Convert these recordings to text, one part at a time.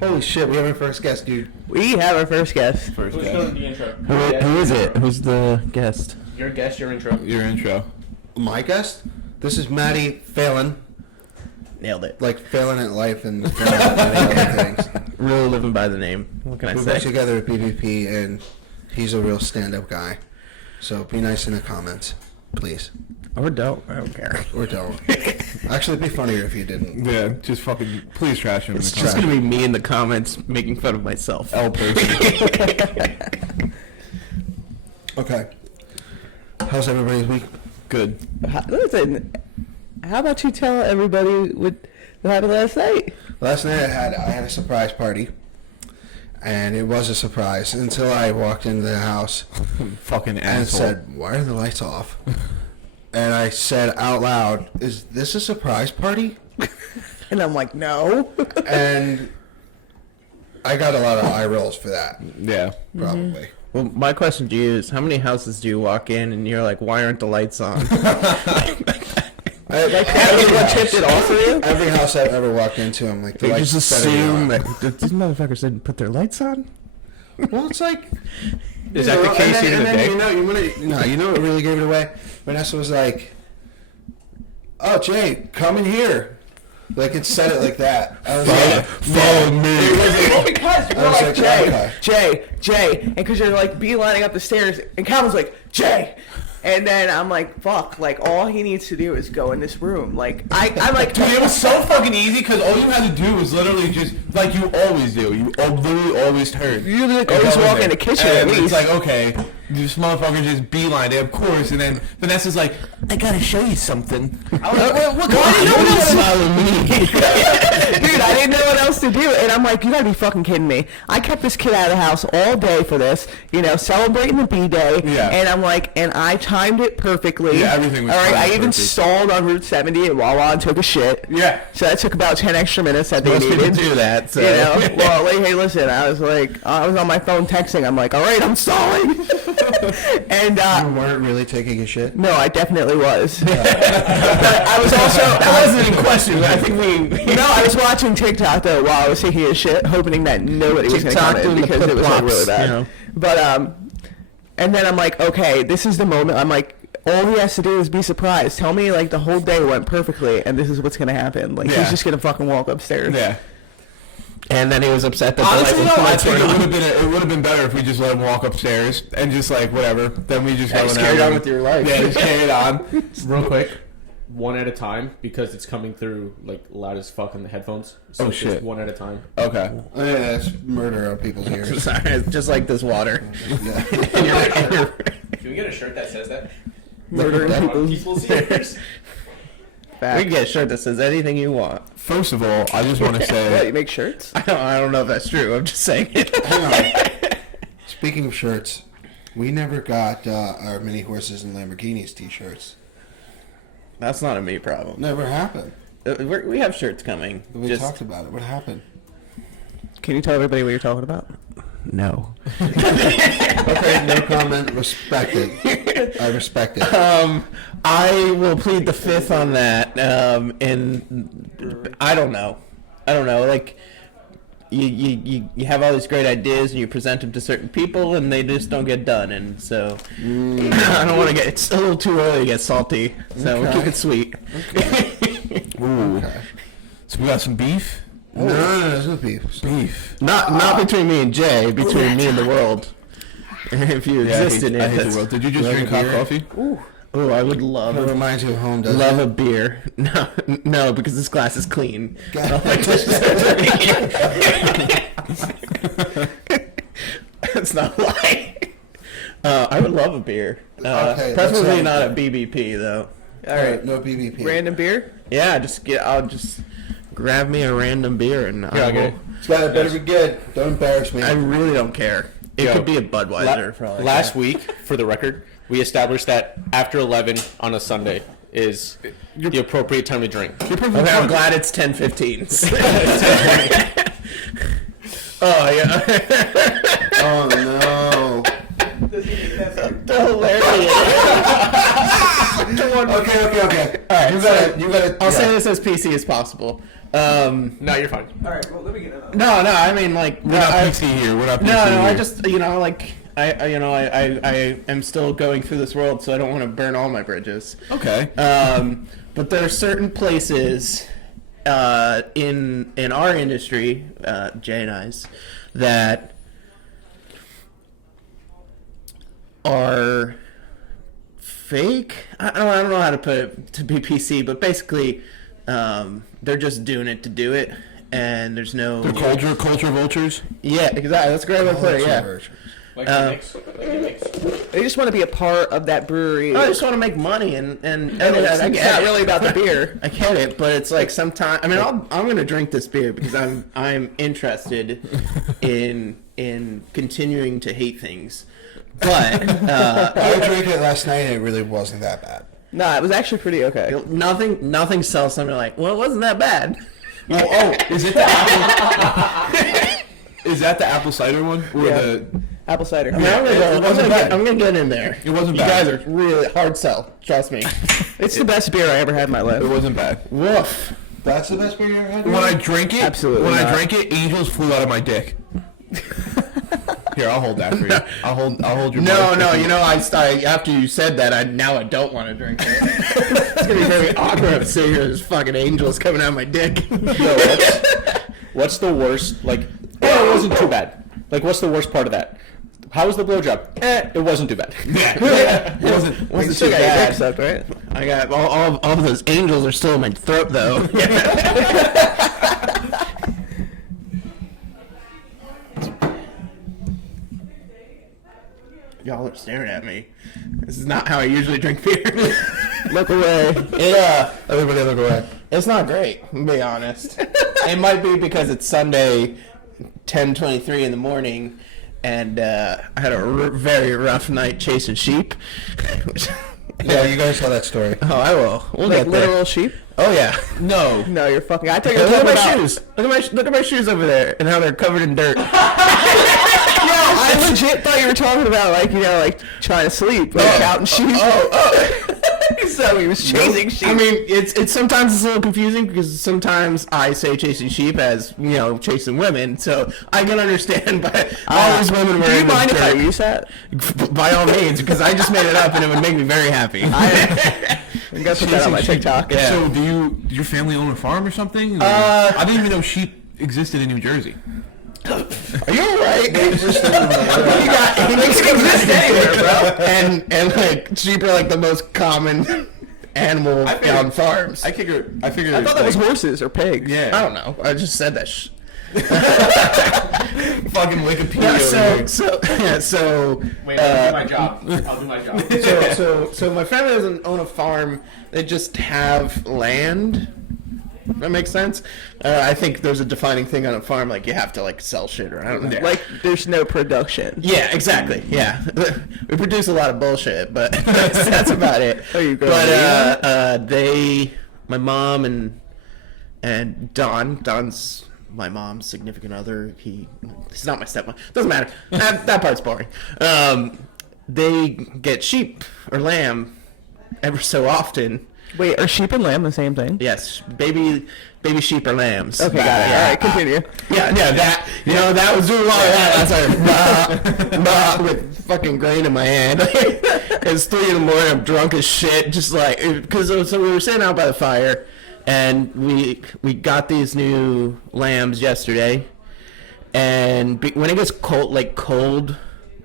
Holy shit, we have our first guest, dude. We have our first guest. Who's doing the intro? Who is it? Who's the guest? Your guest, your intro. Your intro. My guest? This is Matt Phelan. Nailed it. Like failing at life and failing at other things. Really living by the name. What can I We say? work together at BBP, and he's a real stand-up guy. So be nice in the comments, please. Or don't. I don't care. Or don't. Actually, it'd be funnier if you didn't. Yeah, just fucking please trash him. It's just going to be me in the comments making fun of myself. L person. Okay. How's everybody's week? Good. Listen, how about you tell everybody what happened last night? Last night I had a surprise party, and it was a surprise until I walked into the house Fucking and asshole. said, "Why are the lights off?" And I said out loud, "Is this a surprise party?" And I'm like, no. And I got a lot of eye rolls for that, Yeah. probably. Well, my question to you is, how many houses do you walk in and you're like, why aren't the lights on? Every tipped it off for you? Every house I've ever walked into, I'm like, the They lights just better be assume on. that these motherfuckers didn't put their lights on? Well, it's like... Is that the case here today? You know what really gave it away? Vanessa was like, "Oh, Jay, come in here." Like, it said it like that. I was like, Follow me. Because you're I was like, like, Jay, and because you're like beelining up the stairs, and Calvin's like, Jay. And then I'm like, fuck, like, all he needs to do is go in this room. Like, I'm like, Dude, it was so fucking easy because all you had to do was literally just like you always do. You literally always turn. You like always walk in the kitchen at and least. it's like, okay, this motherfucker just beelined it, of course. And then Vanessa's like, I gotta show you something. I was like, what? Why didn't no one else follow me? Dude, I didn't know what else to do. And I'm like, you gotta be fucking kidding me. I kept this kid out of the house all day for this, you know, celebrating the B-Day. Yeah. And I'm like, and I timed it perfectly. Yeah, everything was all right, timed I even perfect. stalled on Route 70 at Wawa and took a shit. Yeah. So that took about 10 extra minutes that they Most people needed. do that. So. You know, well, like, hey, listen, I was on my phone texting. I'm like, all right, I'm stalling. And, you weren't really taking a shit? no, I definitely was. But I was also, That wasn't in question. I think we. no, I was watching TikTok though while I was taking a shit, hoping that nobody was going to TikTok comment doing the because it was like, really flip-flops, bad. you know. But and then I'm like, okay, this is the moment. I'm like, all he has to do is be surprised. Tell me like the whole day went perfectly, and this is what's going to happen. Like Yeah. he's just going to fucking walk upstairs. Yeah. And then he was upset that Honestly, the though, I lights think weren't on. it would have been better if we just let him walk upstairs and just like whatever. Then we just Yeah, go just in carry there on and- with your life. Yeah, just carry it on. Real quick, one at a time because it's coming through like loud as fuck in the headphones. So Oh, it's just shit. one at a time. Okay. Oh, yeah, that's murder on people's ears. Sorry, it's just like this water. Yeah. Can we get a shirt that says that? Murdering that. people's People's ears. We can get a shirt that says anything you want. First of all, I just want to What, say you make shirts? I don't know if that's true. I'm just saying it. Hang on. Speaking of shirts, we never got our mini horses and Lamborghinis t-shirts. That's not a me problem. Never happened. We have shirts coming. We talked about it. What happened? Can you tell everybody what you're talking about? No. Okay, no comment. Respect it. I respect it. I will plead the fifth on that. And I don't know. Like, you have all these great ideas and you present them to certain people and they just don't get done. And so I don't want to get. It's a little too early to get salty. So we'll keep it sweet. Ooh. Okay. So we got some beef. No, there's no beef. Beef. Not between me and Jay. Between me and the world. If you Yeah, existed I in hate it. the world. Did you just Like drink a hot beer? coffee? Oh, I would love It reminds you of home, doesn't love it? a beer. No, because this glass is clean. God. That's not a lie. I would love a beer. Okay, Preferably that's not a BBP though. All right, no BBP. Random beer? Yeah, I'll just grab me a random beer and Yeah, I'll get it. It's better be good. Don't embarrass me. I really don't care. It Yo, could be a Budweiser. for all I Last care. week, for the record, we established that after 11 on a Sunday is the appropriate time to drink. Okay, I'm glad it's 10:15. Oh yeah. Oh no. Hilarious. Okay. All right, You gotta. I'll say this as PC as possible. No, you're fine. All right, well, let me get another. No, I mean like We're not PC here. We're not PC No, here. I just like I am still going through this world, so I don't want to burn all my bridges. Okay. But there are certain places in our industry, Jay and I's, that are fake. I don't know how to put it to be PC, but basically, they're just doing it to do it, and there's no They're culture vultures. Yeah, exactly. That's a great way to put it. Yeah. Like the mix. They just want to be a part of that brewery. I just want to make money, and it's I not get it. really about the beer. I get it, but it's like sometimes. I mean, I'm gonna drink this beer because I'm interested in continuing to hate things. But I drank it last night and it really wasn't that bad. Nah, it was actually pretty okay. nothing sells something like, well, it wasn't that bad. Is it the apple? Is that the apple cider one? Or Yeah. the? Apple cider. I mean, I'm gonna get in there. It wasn't You bad. guys are really hard sell. Trust me. It's the best beer I ever had in my life. It wasn't bad. Woof. That's the best beer you ever had? When I drank it, Absolutely I not. drank it, angels flew out of my dick. Here, I'll hold that for you. I'll hold your. No, mic. you know, I after you said that, I don't want to drink it. It's gonna be very awkward to sit here. There's fucking angels coming out of my dick. Yo, what's the worst? Like, it wasn't too bad. Like, what's the worst part of that? How was the blowjob? It wasn't too bad. It wasn't. Wasn't Still too got your bad. dick sucked, right? I got all of those angels are still in my throat though. Y'all are staring at me. This is not how I usually drink beer. Look away. Yeah, Everybody look away. it's not great. To be honest, it might be because it's Sunday, 10:23 in the morning, and I had a very rough night chasing sheep. Yeah, you guys saw that story. Oh, I will. We'll Like get there. literal sheep? Oh yeah. No. No, you're fucking. I think Look you're at talking my about shoes. Look at my shoes over there, and how they're covered in dirt. I legit thought you were talking about like trying to sleep, like counting sheep. So he was chasing sheep. I mean, it's sometimes it's a little confusing because sometimes I say chasing sheep as chasing women, so I can understand. But all these women were. Do you in the mind if I dirt. use that? By all means, because I just made it up and it would make me very happy. I'm gonna put that on my TikTok. Yeah. So, did your family own a farm or something? I didn't even know sheep existed in New Jersey. Are you alright? They exist everywhere. He makes it exist anywhere, bro. And like sheep are like the most common animal on farms. I figured. I thought that was horses or pigs. Yeah. I don't know. I just said that. Fucking Wikipedia. So Wait, I'll do my job. I'll do my job. So my family doesn't own a farm. They just have land. That makes sense. I think there's a defining thing on a farm, like you have to like sell shit, or I don't know. Like there's no production. Yeah, exactly. Yeah, we produce a lot of bullshit, but that's about it. Are you going But my mom and Don's my mom's significant other. He's not my stepmom. Doesn't matter. That part's boring. They get sheep or lamb ever so often. Wait, are sheep and lamb the same thing? Yes, baby sheep or lambs. Okay, got it. All right, continue. Yeah, that that was doing all of that. I was like, with fucking grain in my hand. It's 3 in the morning. I'm drunk as shit. Just like because so we were sitting out by the fire, and we got these new lambs yesterday, and when it gets cold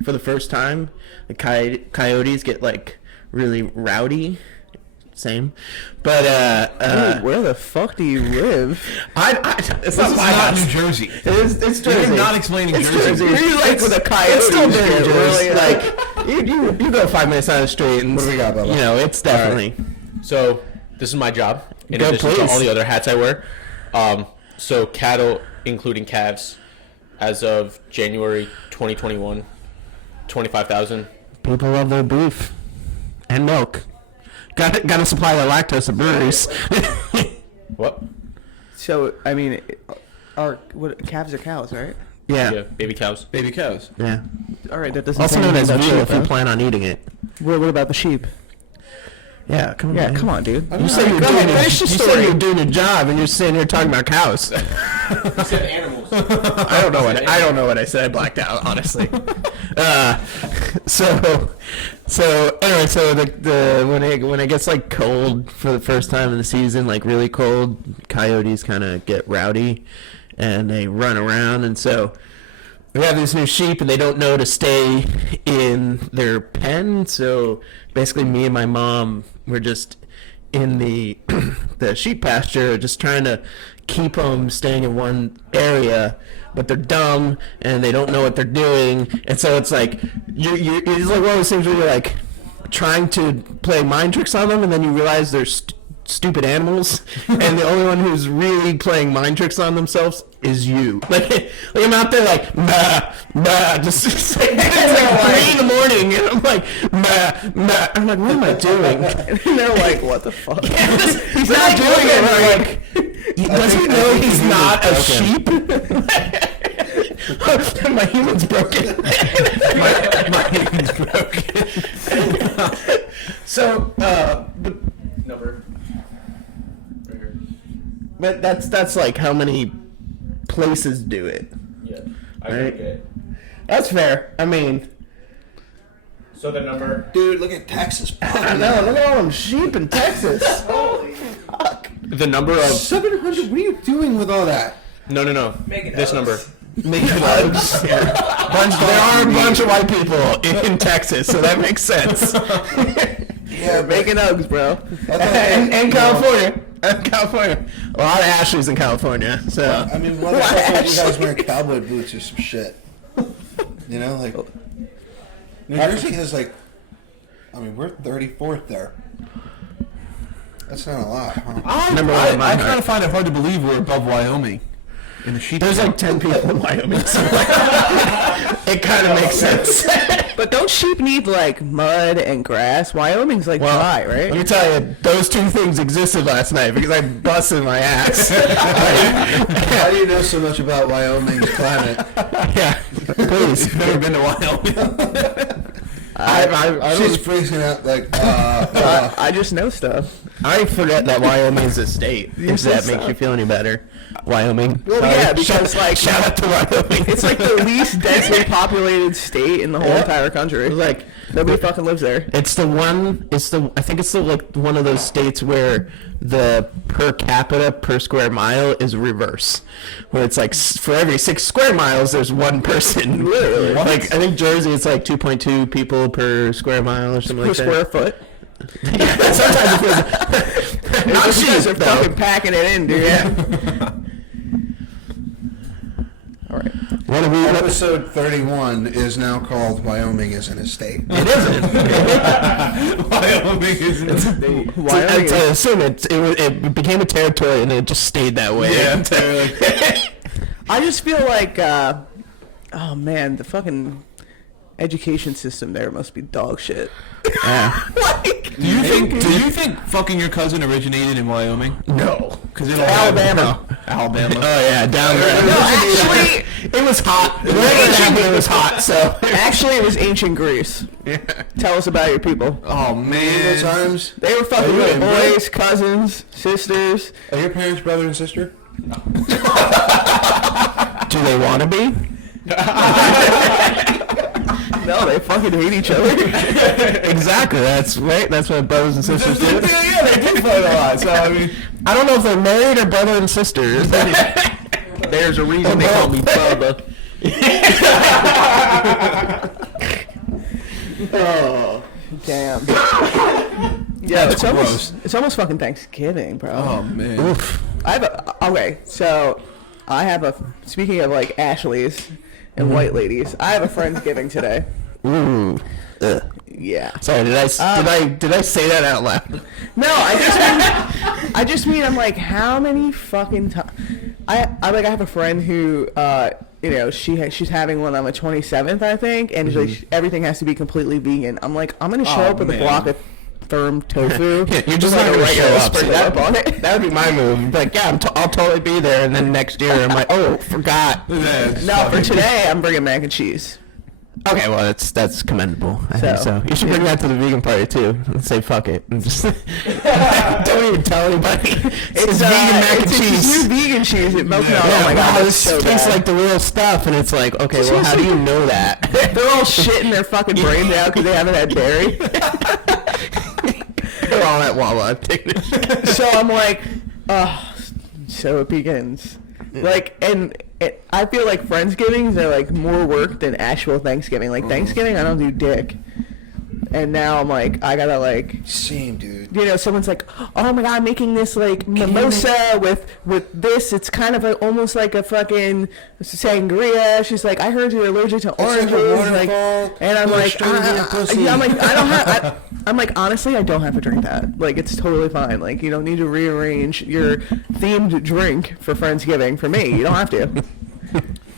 for the first time, the coyotes get like really rowdy. Same, but Dude, where the fuck do you live? it's This not is my not house. New Jersey. It's Jersey. You're not explaining It's Jersey. Jersey. Like with a coyote. It's still shit, dangerous. really. Like you go 5 minutes down the street and What do we got, Bubba? it's definitely. So this is my job in Go, addition please. to all the other hats I wear. So cattle, including calves, as of January 2021, 25,000. People love their beef and milk. Got to supply the lactose to breweries. What? So I mean, calves are cows, right? Yeah, baby cows. Baby cows. All right, that doesn't. Also say known anything as about veal sheep, if you huh? plan on eating it. What about the sheep? Yeah, come on. Yeah, man. come on, dude. You said you were Come on, doing finish the you said story. you were doing a job, and you're sitting here talking about cows. You said animals. I don't know what I said. I blacked out, honestly. So anyway, so the when it gets like cold for the first time in the season, like really cold, coyotes kind of get rowdy, and they run around, and so we have these new sheep, and they don't know to stay in their pen. So basically, me and my mom were just in the the sheep pasture, just trying to keep them staying in one area, but they're dumb and they don't know what they're doing, and so it's like it's like one of those things where you're like trying to play mind tricks on them, and then you realize they're stupid animals, and the only one who's really playing mind tricks on themselves is you. Like I'm out there like bah, just it's like 3 in the morning, and I'm like bah. I'm like, what am I doing? And they're like, what the fuck? He's not doing it. Like, does he know he's not a sheep? My human's broken. my human's broken. So, Number. Right here. but that's like how many places do it. Yeah. I Right. think it. That's fair. I mean, So the number. Dude, look at Texas. I know. Look at all them sheep in Texas. Holy fuck. The number of. 700. What are you doing with all that? No. This number. Making hugs. There are a bunch of white people in Texas, so that makes sense. Yeah, Making Uggs, bro. And California. California. A lot of Ashleys in California. So I mean, what the fuck are you guys wearing cowboy boots or some shit? You know, like New Jersey has like, I mean, we're 34th there. That's not a lot, huh? Number one in my I heart. kind of find it hard to believe we're above Wyoming in the sheep. There's like 10 people in Wyoming, so it kind of makes sense. But don't sheep need like mud and grass? Wyoming's like dry, right? Let me tell you, those two things existed last night because I busted my ass. How do you know so much about Wyoming's climate? Yeah, please. You've never been to Wyoming? She's freezing out like, I just know stuff. I forget that Wyoming is a state. If said that makes so. you feel any better. Wyoming. Well, yeah, because like Shout out to Wyoming. it's like the least densely populated state in the whole entire country. Like, Nobody fucking lives there. it's the one. I think it's the like one of those states where the per capita per square mile is reverse, where it's like for every 6 square miles there's one person. Literally. Like I think Jersey it's like 2.2 people per square mile or something Per like square that. foot. Sometimes it feels. Not You guys are sheep though. fucking packing it in, dude. Yeah. All right. One of you. episode 31 is now called Wyoming isn't a state. It isn't. Wyoming isn't a state. Wyoming I assume it became a territory and it just stayed that way. Yeah, totally. I just feel like, oh man, the fucking education system there must be dog shit. Yeah. Like, Do you think fucking your cousin originated in Wyoming? No. Because Alabama. Alabama. Oh yeah, down there. No, actually, It was hot. It was hot. So actually, it was ancient Greece. Tell us about your people. Oh Medieval man. times. They were fucking Are you little inbred? boys, cousins, sisters. Are your parents brother and sister? do they want to be? No, they fucking hate each other. Exactly. That's right. That's what brothers and sisters do. Yeah, they do fight a lot. So I mean, I don't know if they're married or brother and sisters. There's a reason they call me Bubba. Oh. Damn. Yeah, That's it's almost fucking Thanksgiving, bro. oh man. Oof. Speaking of like Ashleys and white ladies, I have a Friendsgiving today. Ooh. Yeah. Sorry. Did I say that out loud? No, I just mean I'm like, how many fucking times? I have a friend who she's having one on the 27th, I think, and like, everything has to be completely vegan. I'm like, I'm gonna show up with a man. block of firm tofu. Yeah, you're just not like gonna a show regular up. So spring rub on it. that would be my move. Like, yeah, I'll totally be there, and then next year I'm like, oh, forgot. No, for today I'm bringing mac and cheese. Okay, well that's commendable. I think so. You should bring that to the vegan party too. And say fuck it. And just don't even tell anybody. It's vegan mac and cheese. It's new vegan cheese. It milk. Yeah, Oh my god, this it's so tastes bad. like the real stuff, and it's like, okay, well, how do you know that? They're all shitting their fucking brains out because they haven't had dairy. They're all at Wawa taking a shit. So I'm like, so it begins. Like, and I feel like Friendsgivings are like more work than actual Thanksgiving. Like Thanksgiving, I don't do dick. And now I'm like, I gotta like, Same, dude. you know, someone's like, oh my god, I'm making this like mimosa with this. It's kind of like almost like a fucking sangria. She's like, I heard you're allergic to oranges. like a like, waterfall. and I'm Go like, straight into your pussy. yeah, I'm like, I don't have. I'm like, honestly, I don't have to drink that. Like, it's totally fine. Like, you don't need to rearrange your themed drink for Friendsgiving for me. You don't have to.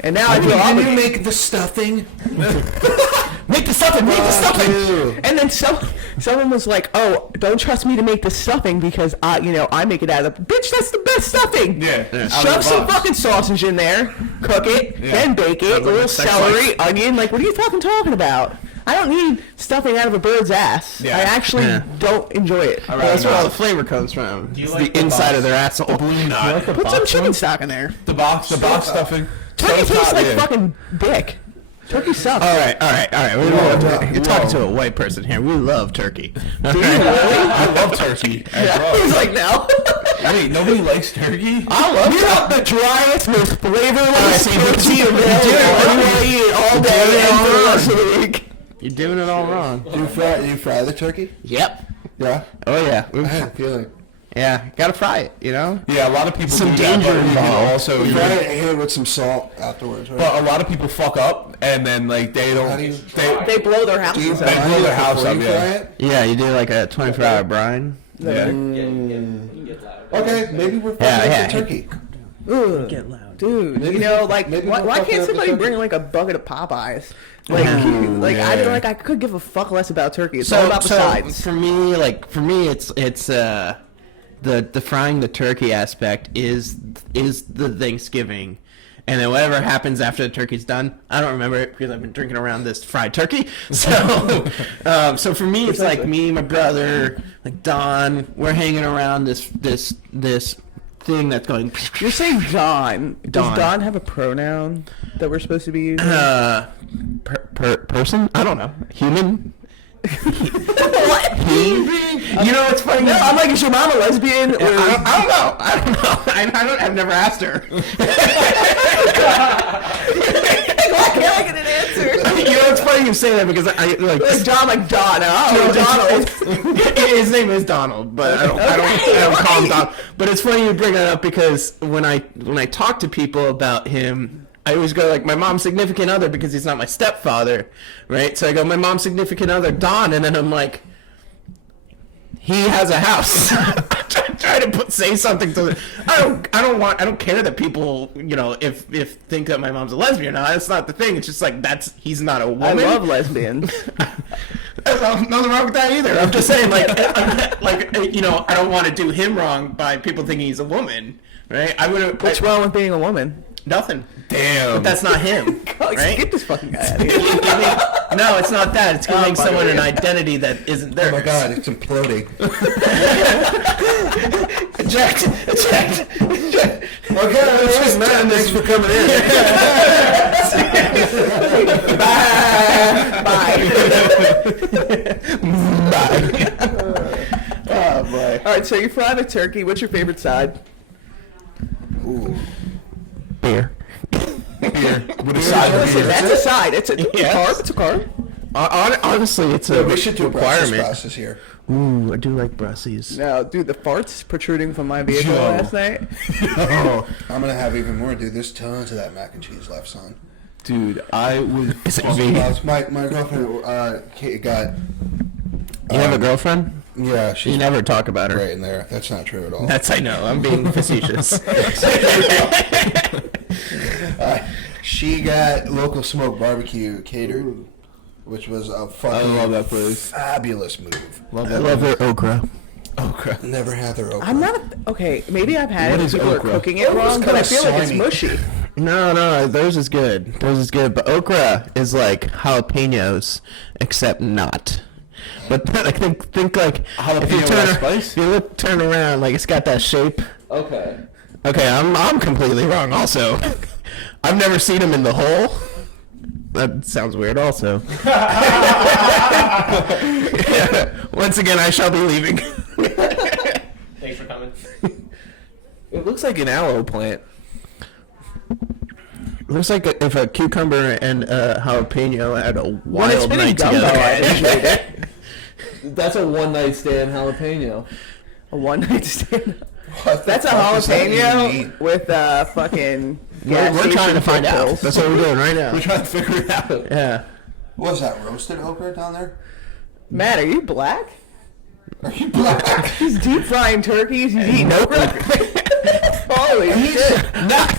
And now I feel Can you obligated. make the stuffing? Make the stuffing, make the stuffing. Dude. And then someone was like, "Oh, don't trust me to make the stuffing because I make it out of bitch. That's the best stuffing. Yeah. Shove some fucking sausage in there, cook it, then bake it. A little celery, onion. Like, what are you fucking talking about? I don't need stuffing out of a bird's ass. Yeah. I actually don't enjoy it. Well, that's where all the flavor comes from. It's like the the inside box? of their asshole. Balloon knot. Put some chicken stock in there. The box stuffing. Turkey tastes like yeah. fucking dick. Turkey sucks. All right. You're talking to a white person here. We love turkey. Do you really? I love turkey. He's like, no. Wait, nobody likes turkey? I love the driest, most flavorless turkey available. I want to eat it all day and for the rest of the week. You're doing it all wrong. Do you fry the turkey? Yep. Yeah. Oh yeah. I had a feeling. Yeah. Gotta fry it. You know. Yeah, a lot of people Some do that, danger but you can involved. also You fry it here with some salt afterwards, right? but a lot of people fuck up and then like they don't How do you- They blow their houses They up. blow their house Before up, you yeah. fry it? Yeah. You do like a 24-hour brine. Yeah. Okay, maybe we're Yeah, fucking yeah. with the turkey. Ugh. Get loud. Dude, Maybe- you know, like, maybe why we'll fuck can't up the somebody turkey. bring like a bucket of Popeyes? Like, I yeah. feel like I could give a fuck less about turkey. It's all about the sides. For me, it's the frying the turkey aspect is the Thanksgiving, and then whatever happens after the turkey's done, I don't remember it because I've been drinking around this fried turkey. So, so for me, it's like me, my brother, like Don, we're hanging around this thing that's going. You're saying Don. Does Don. Don have a pronoun that we're supposed to be using? Person? I don't know. Human. What? He? You know what's funny? No, I'm like, is your mom a lesbian? Or I don't know. I've never asked her. why can't I get an answer? You know, it's funny you say that because I like Like Don, like Don. Oh, Donald. his name is Donald, but I don't call him Donald. But it's funny you bring that up because when I talk to people about him, I always go like my mom's significant other because he's not my stepfather, right? So I go my mom's significant other Don, and then I'm like, he has a house. Try to say something to the. I don't care that people if think that my mom's a lesbian. No, that's not the thing. It's just like he's not a I woman. love lesbians. There's nothing wrong with that either. I'm just saying, like, I don't want to do him wrong by people thinking he's a woman, right? What's wrong with being a woman? Nothing. Damn. But that's not him, right? Get this fucking guy out of here. No, it's not that. It's giving by the someone way. an identity that isn't Oh theirs. my god, it's imploding. Eject. Okay, that's just Matt. Thanks for coming in. Oh boy. All right, so you fry the turkey. What's your favorite side? Ooh. Beer. With a side of beer. That's a side. It's a Yes. carb. It's a carb. Honestly, it's a We should do a process requirement. here. Ooh, I do like Brussies. No, dude, the farts protruding from my vehicle Yo. last night. I'm gonna have even more, dude. There's tons of that mac and cheese left, son. Dude, I was Is it fucking- vegan? My girlfriend got. You have a girlfriend? Yeah, she's You never talk about her. right in there. That's not true at all. That's I know. I'm being facetious. She got local smoke barbecue catered, which was a fucking love that place. fabulous move. I love her okra. Okay. Never had their okra. I'm not okay. Maybe I've had What it. is People are okra? cooking it Okra's wrong, but I kinda feel like it's slimy. mushy. No, theirs is good. But okra is like jalapenos, except not. But I think like if you turn around, like it's got that shape. Okay. Okay, I'm completely wrong. Also, I've never seen them in the hole. That sounds weird. Also, once again, I shall be leaving. Thanks for coming. It looks like an aloe plant. Looks like if a cucumber and a jalapeno had a When it's wild been in night gumbo, I together. appreciate it. That's a one night stand jalapeno. A one night stand. What the That's a fuck does that even jalapeno mean? with fucking. We're trying to find out. pills. That's what we're doing right now. We're trying to figure it out. Yeah. What is that, roasted okra down there? Matt, are you black? Are you black? He's deep frying turkeys. He's eating okra. Holy shit!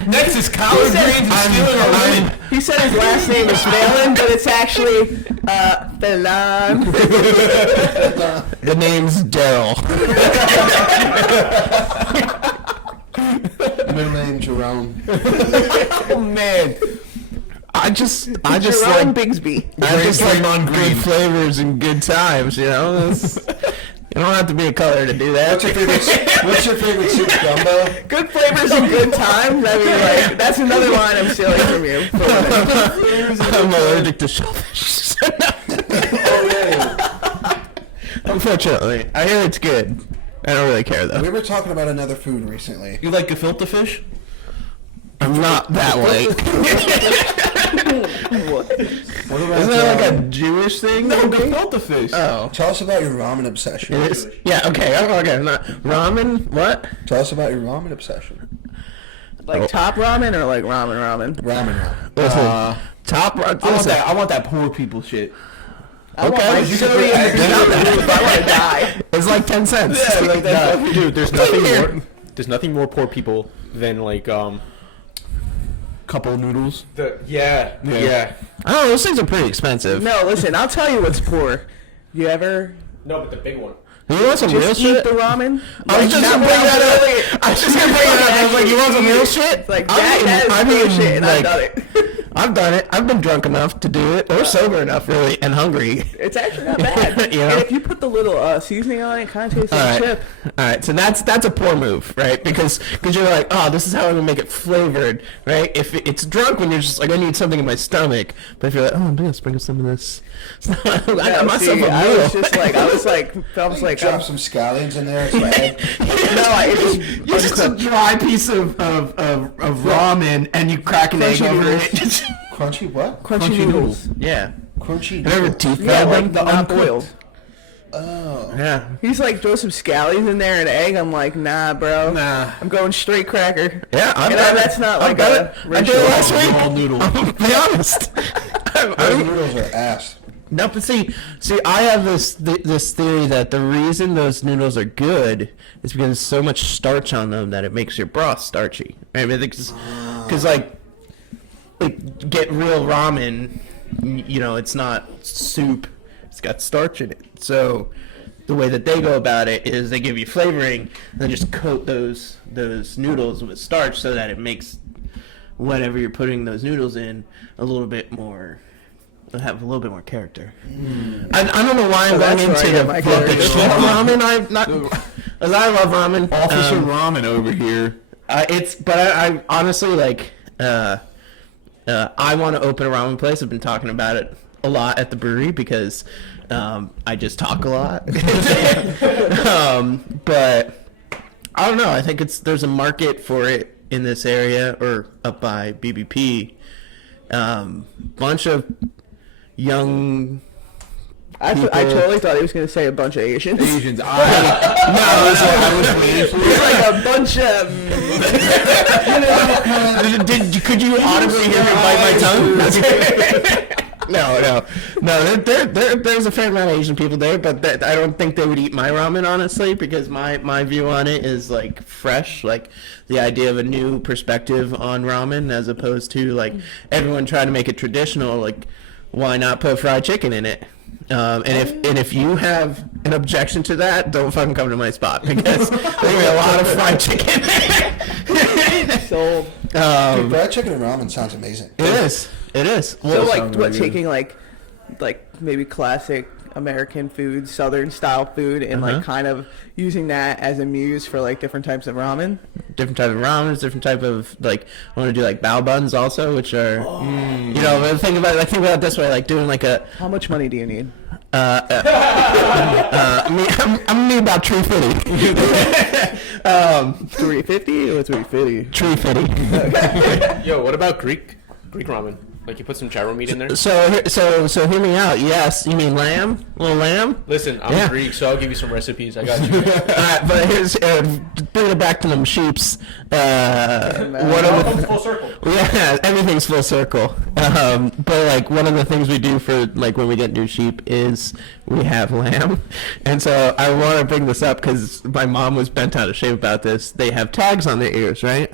Next is collard greens and stealing our women. He said his last name is Phelan, but it's actually Phelan. The name's Daryl. Middle name Jerome. Oh man. I just Jerome like Bigsby. I just like Draymond good Green. flavors and good times. You know, you don't have to be a color to do that. What's your favorite soup, gumbo? Good flavors and good times. I mean, like that's another line I'm stealing from you. I'm allergic to shellfish. Unfortunately, I hear it's good. I don't really care though. We were talking about another food recently. You like gefilte fish? I'm not that way. What about Isn't that like a Jewish thing? No, maybe? gefilte fish. Oh. Tell us about your ramen obsession. It is? Yeah, okay. Not ramen, what? Tell us about your ramen obsession. Like top ramen or like ramen? Ramen. Listen, top ramen. I want that poor people shit. I want Okay, my you can chili put- in the if I want to die. It's like 10 cents. Dude, there's nothing more. There's nothing more poor people than like Couple of noodles. Yeah. Oh, those things are pretty expensive. No, listen, I'll tell you what's poor. You ever No, but the big one. You want some real just eat shit? the ramen? I was just gonna bring that up. I was just gonna bring that up. I was like, you want some real shit? Like I that mean, is real shit, and like, I've done it. I've done it. I've been drunk enough to do it, or sober enough, really, and hungry. It's actually not bad. You know? And if you put the little seasoning on it, it kind of tastes like chip. All right. So that's a poor move, right? Because you're like, oh, this is how I'm gonna make it flavored, right? If it's drunk when you're just like, I need something in my stomach, but if you're like, oh, I'm gonna sprinkle some of this. I got myself a meal. I was like, Drop some scallions in there. It's my head. It's just a dry piece of ramen, and you crack an egg over it. Crunchy what? crunchy noodles. Yeah. Crunchy. Have you ever noodles. teeth Yeah, grab like them? the unboiled. Oh. Yeah. He's like, throw some scallions in there and an egg. I'm like, nah, bro. Nah. I'm going straight cracker. Yeah, I've And done it. that's not I've like done a it. I did it ritual. last week. Raw noodle. I'm be honest. Those noodles are ass. No, but see, I have this theory that the reason those noodles are good is because there's so much starch on them that it makes your broth starchy. Right? Because like get real ramen, you know, it's not soup; it's got starch in it. So the way that they go about it is they give you flavoring, and then just coat those noodles with starch so that it makes whatever you're putting those noodles in a little bit more. They'll have a little bit more character. I don't know why I'm going that's where I into get the my fucking character shit ramen. I'm not, as I love ramen. Officer Ramen over here. I honestly like. I want to open a ramen place. I've been talking about it a lot at the brewery because I just talk a lot. But I don't know. I think there's a market for it in this area or up by BBP. Bunch of young. I totally thought he was going to say a bunch of Asians. Asians. I was waiting for It's like a bunch of. Could you audibly hear me bite my tongue? No. There's a fair amount of Asian people there, but I don't think they would eat my ramen, honestly, because my view on it is like fresh, like the idea of a new perspective on ramen, as opposed to like everyone trying to make it traditional. Like, why not put fried chicken in it? And if you have an objection to that, don't fucking come to my spot because there's gonna be a lot of fried chicken. Sold. Dude, fried chicken and ramen sounds amazing. It is. It is. So like sounds what really good. taking like maybe classic American food, Southern style food, and like kind of using that as a muse for like different types of ramen. Different type of ramen, different type of like I want to do like bao buns also, which are you know think about it this way, like doing like a How much money do you need? I'm gonna need about 350. 350 or 350? 350. Yo, what about Greek ramen? Like you put some gyro meat in there. So hear me out. Yes, you mean lamb? Little lamb? Listen, I'm Yeah. Greek, so I'll give you some recipes. I got you. Alright, but here's bring it back to them sheeps. One of the Full circle. yeah, everything's full circle. But like one of the things we do for like when we get new sheep is we have lamb, and so I want to bring this up because my mom was bent out of shape about this. They have tags on their ears, right?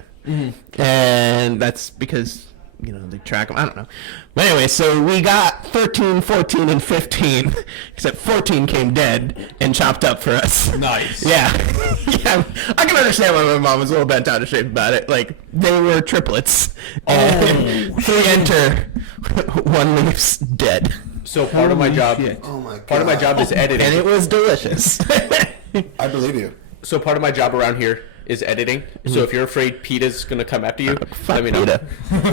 And that's because you know they track them. I don't know. But anyway, so we got 13, 14, and 15, except 14 came dead and chopped up for us. Nice. Yeah. Yeah, I can understand why my mom was a little bent out of shape about it. Like, they were triplets. And 3 enter, 1 leaves dead. So part of my job, Oh my god. part of my job is editing. And it was delicious. I believe you. So part of my job around here is editing. So if you're afraid Peta's gonna come after you, Fuck let me know. Peta.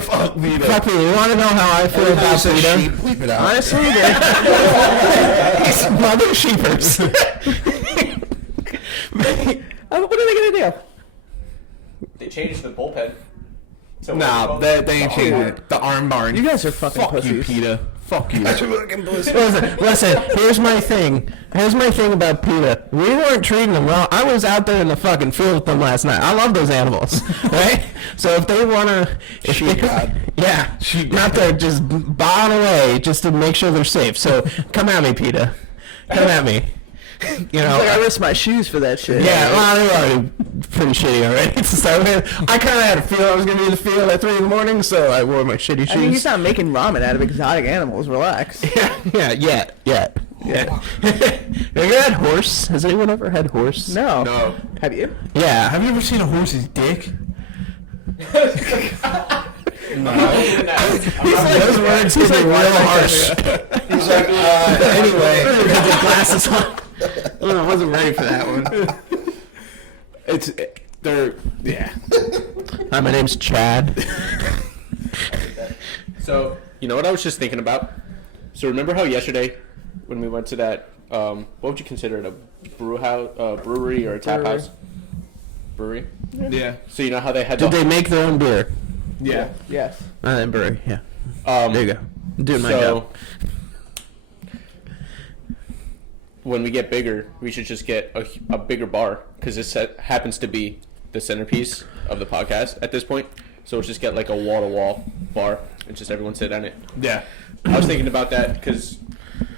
Fuck me. Fuck me. You want to know how I feel about Peta? Sheep, bleep it out. Honestly, he's mother sheepers. What are they going to do? They changed the bullpen. So Nah, they ain't changing it. The arm bar. You guys are fucking Fuck you, pussies. Peta. Fuck you. Listen, here's my thing. Here's my thing about PETA. We weren't treating them well. I was out there in the fucking field with them last night. I love those animals, right? So if they want to... Yeah, not to just bond away just to make sure they're safe. So come at me, PETA. Come at me. You know, Like I risked my shoes for that shit. yeah, well, they were already pretty shitty already to start with. I kind of had a feel I was going to be in the field at 3 in the morning, so I wore my shitty shoes. I mean, he's not making ramen out of exotic animals. Relax. Yeah. Have you ever had horse? Has anyone ever had horse? No. No. Have you? Yeah. Have you ever seen a horse's dick? Those words hit me real harsh. He's like, Anyway, put the glasses on. I wasn't ready for that one. Yeah. Hi, my name's Chad. So, you know what I was just thinking about? So remember how yesterday when we went to that, what would you consider it, a brewery or a tap house? Brewery? Yeah. So you know how they had Did they make their own beer? Yeah. Yes. Brewery, yeah. there There you go. Doing my so, job. when we get bigger, we should just get a bigger bar because this happens to be the centerpiece of the podcast at this point. So we'll just get like a wall-to-wall bar and just everyone sit on it. Yeah. I was thinking about that because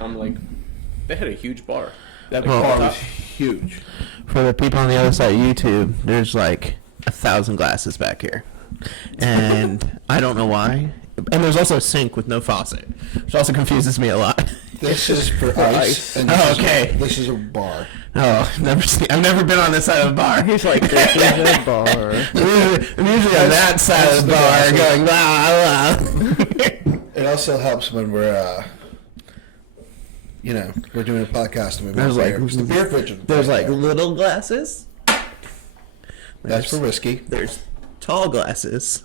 I'm like, they had a huge bar. That Well, bar was huge. For the people on the other side of YouTube, there's like 1,000 glasses back here. And I don't know why. And there's also a sink with no faucet, which also confuses me a lot. this is for ice. And Oh, okay. This is a bar. Oh, I've never been on this side of the bar. He's like, this is a bar. I'm usually on that side of the bar going, blah, blah. It also helps when we're, we're doing a podcast and we There's want like- beer. The beer fridge. There's like little glasses. That's for whiskey. There's tall glasses.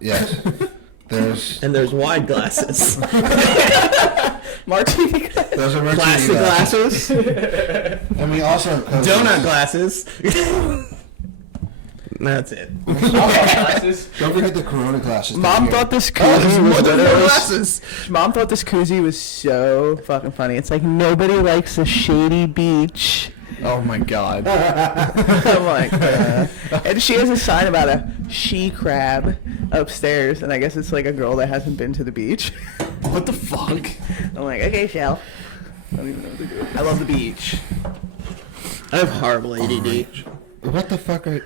Yes. There's And there's wide glasses. Martini. those are martini Plastic glasses. glasses. And we also have cozies. Donut glasses. That's it. Don't forget the Corona glasses. Mom down thought here. this koozie was glasses. Mom thought this koozie was so fucking funny. It's like nobody likes a shady beach. Oh my god. I'm like, and she has a sign about a she crab upstairs, and I guess it's like a girl that hasn't been to the beach. What the fuck? I'm like, okay, Shell. I don't even know what to do. I love the beach. I have horrible ADD. What the fuck are...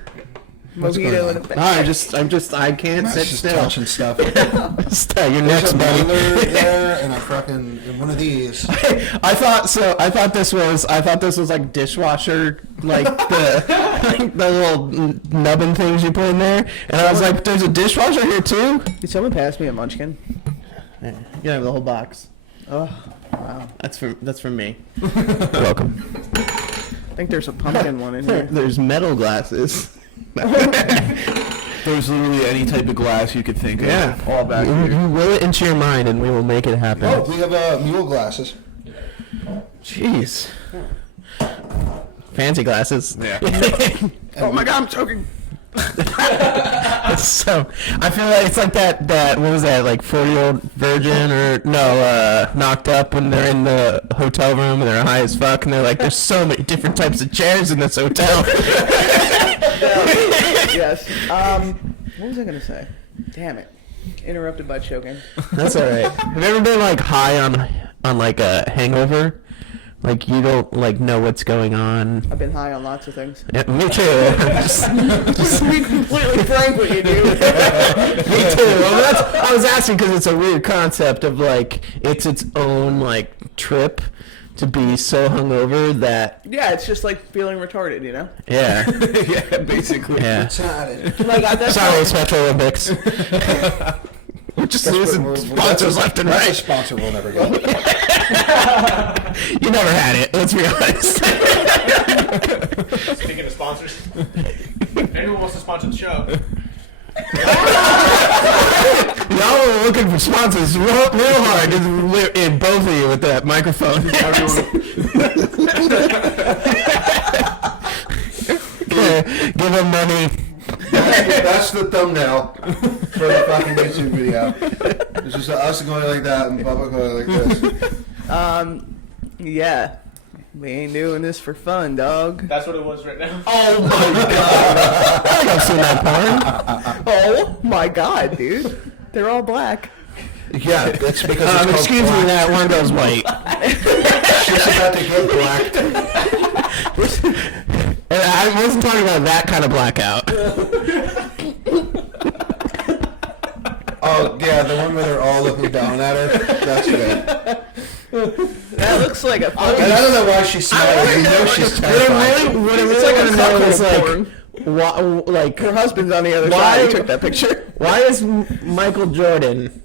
What's going Mojito on? and a I can't Matt's sit just still. touching stuff. Your There's next a buddy. boiler there and a fucking and one of these. I thought this was like dishwasher, like the little nubbin things you put in there, and I was like, "There's a dishwasher here too." Did someone pass me a munchkin? Yeah, you can have the whole box. Oh, wow. That's for me. Welcome. I think there's a pumpkin one in here. There's metal glasses. There's literally any type of glass you could think of. Yeah. All back here. You will it into your mind, and we will make it happen. Oh, we have mule glasses. Jeez. Fancy glasses. Yeah. Oh my god, I'm choking. So I feel like it's like that what was that, like 40-year-old virgin or no, knocked up when they're in the hotel room and they're high as fuck and they're like, there's so many different types of chairs in this hotel. Yes. What was I gonna say? Damn it. Interrupted by choking. That's alright. Have you ever been like high on like a hangover? Like you don't like know what's going on. I've been high on lots of things. Yeah, me too. Just to be completely frank with you, dude. Me too. Well, I was asking because it's a weird concept of like it's its own like trip to be so hungover that Yeah, it's just like feeling retarded, you know? yeah. Yeah, basically. Yeah. Retarded. Like, that's Sorry, Special Olympics. We're just losing We're- sponsors left and That's a right. sponsor we'll never get. You never had it. Let's be honest. Speaking of sponsors, anyone wants to sponsor the show? Y'all were looking for sponsors real hard, in both of you with that microphone. Give them money. That's the thumbnail for the fucking YouTube video. It's just us going like that and Bubba going like this. Yeah. We ain't doing this for fun, dog. That's what it was right now. Oh my god! I think I've seen that porn. Oh my god, dude. They're all black. Yeah, that's because it's called Excuse me, black. that one goes white. She's about to get blacked. And I wasn't talking about that kind of blackout. Oh, yeah, the one where they're all looking down at her. That's good. That looks like a And fucking... I don't know why she's smiling. You know she's terrified. What I It's really like want a to know cuckold is like, porn. like Her husband's on the other Why- side. He took that picture. why does Michael Jordan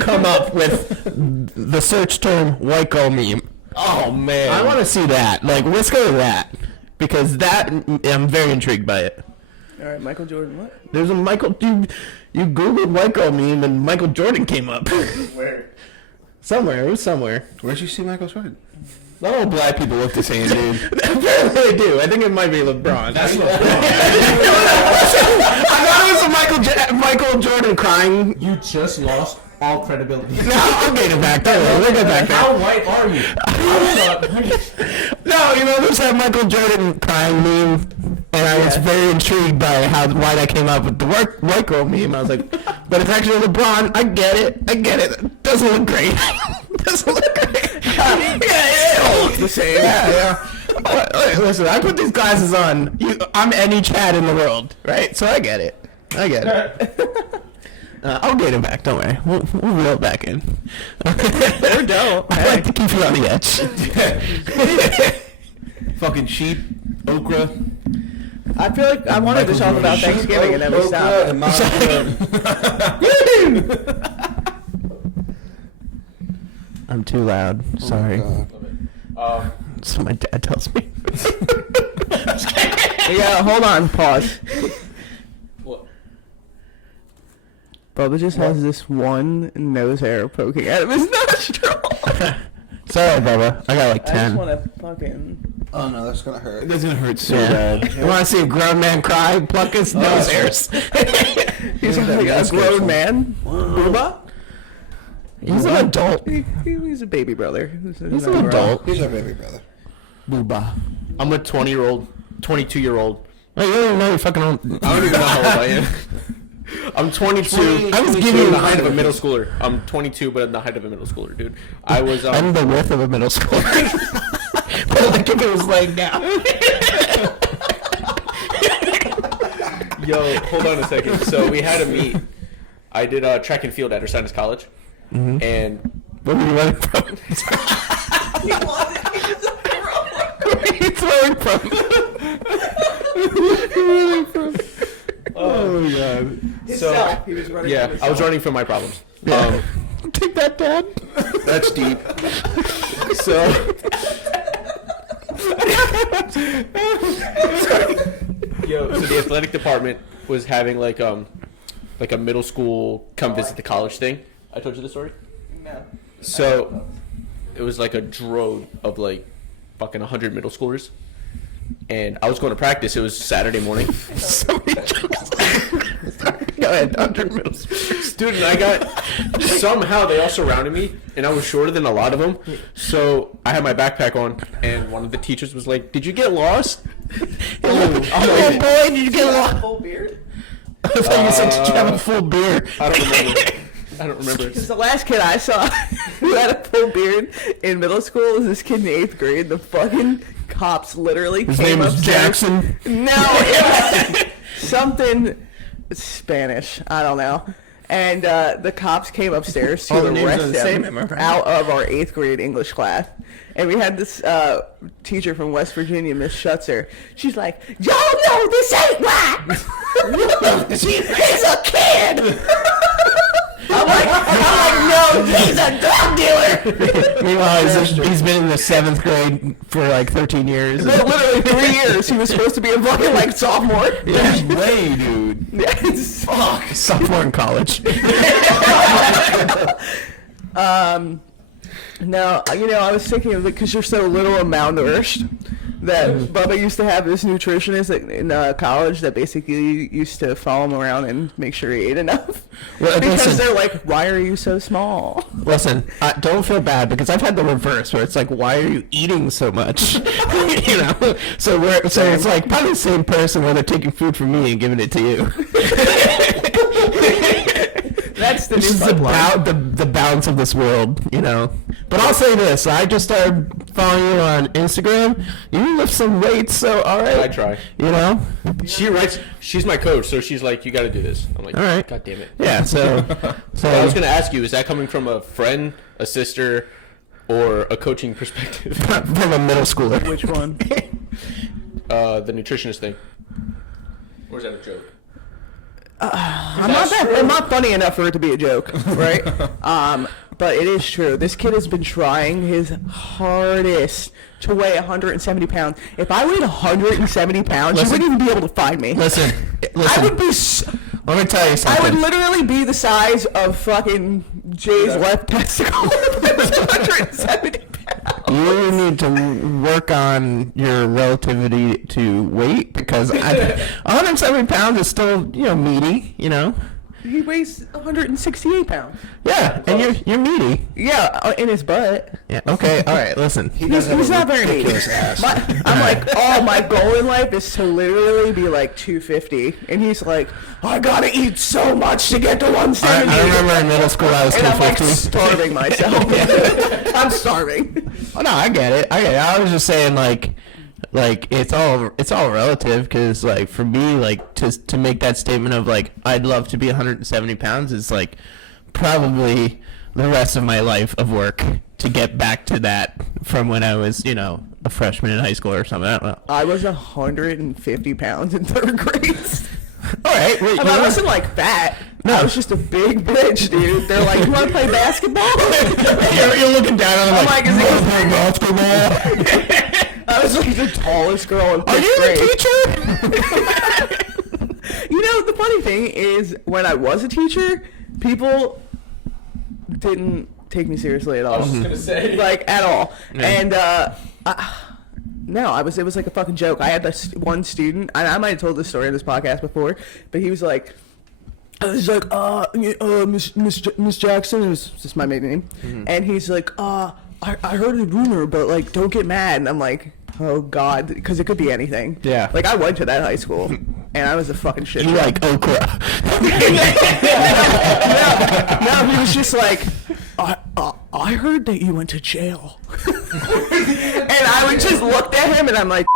come up with the search term white girl meme? Oh, man. I want to see that. Like, let's go to that. Because that, I'm very intrigued by it. All right, Michael Jordan, what? There's a Michael, dude, you Googled white girl meme and Michael Jordan came up. Where? Somewhere, it was somewhere. Where'd you see Michael Jordan? Not all black people look the same, dude. Apparently they do. I think it might be LeBron. That's what. I thought it was a Michael Jordan crying. You just lost all credibility. No, I'll get it back there. We'll get back there. How white are you? No, you know, there's that Michael Jordan crying meme, and I was very intrigued by why that came up with the white girl meme. I was like, but it's actually LeBron. I get it. It doesn't look great. Doesn't look great. Yeah, it looks the same. Yeah. Listen, I put these glasses on. I'm any Chad in the world, right? So I get it. I'll get him back. Don't worry. We'll reel it back in. Or don't. I like to keep you on the edge. Fucking sheep, okra. I feel like I wanted to talk about Thanksgiving and then we stopped. And Michael I'm too loud. Sorry. God. So my dad tells me. Yeah, hold on, pause. What? Bubba just has this one nose hair poking out of his nostril. Sorry, Bubba. I got like I just 10. want to fucking... Oh no, that's gonna It hurt. doesn't hurt so Yeah. bad. You want to see a grown man cry? Pluck his nose hairs. He's that like a mask grown on. man. Bubba? He's an adult. He's a baby brother. He's an adult. He's our baby brother. Booba. I'm a 20-year-old, 22-year-old. Wait, you don't even know you're fucking old. I don't even know how old I am. I'm 22. I was 22 giving you in the a height of a hundred. middle schooler. I'm 22, but in the height of a middle schooler, dude. I was. I'm the width of a middle schooler. But like if it was laying down. Yo, hold on a second. So we had a meet. I did track and field at Ursinus College, and Where were you running from? Where are you throwing from? Oh my god. so He was running yeah, from I was running from my problems. Take that, Dad. That's deep. So so the athletic department was having like a middle school come visit the college thing. I told you the story? No. So it was like a drove of like fucking 100 middle schoolers. And I was going to practice. It was Saturday morning. So many jokes. Go ahead, 100 middle school. Dude, and I got somehow they all surrounded me, and I was shorter than a lot of them. So I had my backpack on, and one of the teachers was like, "Did you get lost?" Oh boy, did you get lost? Full beard? I thought you said, did you have a full beer? I don't remember. Because the last kid I saw who had a full beard in middle school was this kid in 8th grade. The fucking cops literally His came name was upstairs. Jackson. No, it was something Spanish. I don't know. And the cops came upstairs to All the names are arrest the same, him am I right? out of our 8th grade English class. And we had this teacher from West Virginia, Miss Schutzer. She's like, "Y'all know this ain't right. He's a kid." I'm like, no, he's a drug dealer. Meanwhile, he's been in the 7th grade for like 13 years. Literally 3 years. He was supposed to be a fucking like sophomore. There's way, dude. Yes. Fuck. Sophomore in college. No, I was thinking of it because you're so little and malnourished that Bubba used to have this nutritionist in college that basically used to follow him around and make sure he ate enough. Well, Because listen. they're like, "Why are you so small?" Listen, don't feel bad because I've had the reverse where it's like, why are you eating so much? So it's like probably the same person where they're taking food from me and giving it to you. That's the This new is fun line. the balance of this world, But I'll say this: I just started following you on Instagram. You lift some weights, so all right. I try. She writes. She's my coach, so she's like, "You got to do this." I'm like, All right. God damn it. Yeah. So I was gonna ask you, is that coming from a friend, a sister, or a coaching perspective? from a middle schooler. Which one? The nutritionist thing. Or is that a joke? I'm not funny enough for it to be a joke, right? But it is true. This kid has been trying his hardest to weigh 170 pounds. If I weighed 170 pounds, you wouldn't even be able to find me. Listen. I would be. Let me tell you I something. would literally be the size of fucking Jay's left testicle. If I was 170 pounds. You need to work on your relativity to weight because 170 pounds is still, meaty, He weighs 168 pounds. Yeah, and you're meaty. Yeah, in his butt. Yeah. Okay. All right. Listen. He's not very meaty. ridiculous ass. I'm like, my goal in life is to literally be like 250, and he's like, I gotta eat so much to get to 170. I remember in middle school I was and I'm like 250. starving myself. I'm starving. Oh no, I get it. I was just saying like it's all relative because like for me like to make that statement of like I'd love to be 170 pounds is like probably the rest of my life of work to get back to that from when I was a freshman in high school or something. I don't know. I was 150 pounds in 3rd grade. All right, wait, I wasn't like fat. No. I was just a big bitch, dude. They're like, "You want to play basketball?" you're looking down and I'm like, "Is it play basketball?" I was like the tallest girl in 5th Are you grade. a teacher? The funny thing is, when I was a teacher, people didn't take me seriously at all. I was just gonna say. Like, at all. Yeah. And, no, it was like a fucking joke. I had this one student, and I might have told this story in this podcast before, but he was like, Miss Jackson, it was just my maiden name, and he's like, I heard a rumor, but like, don't get mad. And I'm like, oh god, because it could be anything. Yeah. Like I went to that high school, and I was a fucking shit. You show. like okra? No, he was just like, I heard that you went to jail, and I would just looked at him, and I'm like,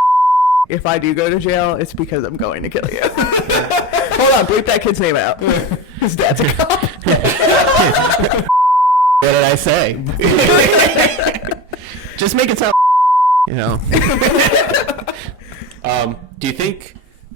if I do go to jail, it's because I'm going to kill you. Hold on, bleep that kid's name out. His dad's a cop. What did I say? Just make it sound, you know. Do you think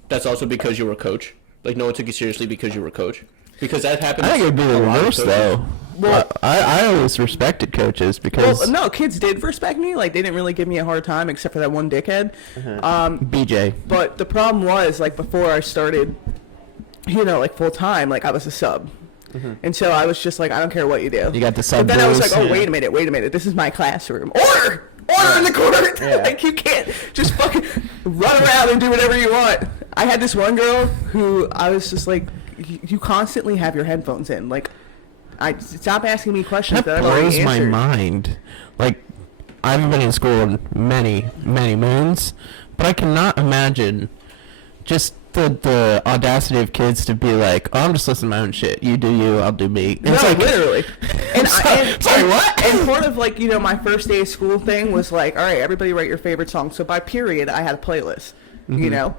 that's also because you were a coach? Like, no one took you seriously because you were a coach? Because that happens. I think it would be the a lot of reverse, coaches. though. Well, I always respected coaches because well, no, kids did respect me. Like, they didn't really give me a hard time except for that one dickhead. BJ. But the problem was, like, before I started, you know, like, full time, like, I was a sub. And so I was just like, I don't care what you do. You got the sub. But then I was rules. like, oh, wait a minute. This is my classroom. Order in the court. Like, you can't just fucking run around and do whatever you want. I had this one girl who I was just like, you constantly have your headphones in. Like, stop asking me questions That that I've already blows my answered. mind. Like, I haven't been in school in many, many moons, but I cannot imagine just the audacity of kids to be like, oh, I'm just listening to my own shit. You do you, I'll do me. And No, it's like, literally. And sorry, what? And part of, like, you know, my first day of school thing was like, all right, everybody write your favorite song. So by period, I had a playlist, you know?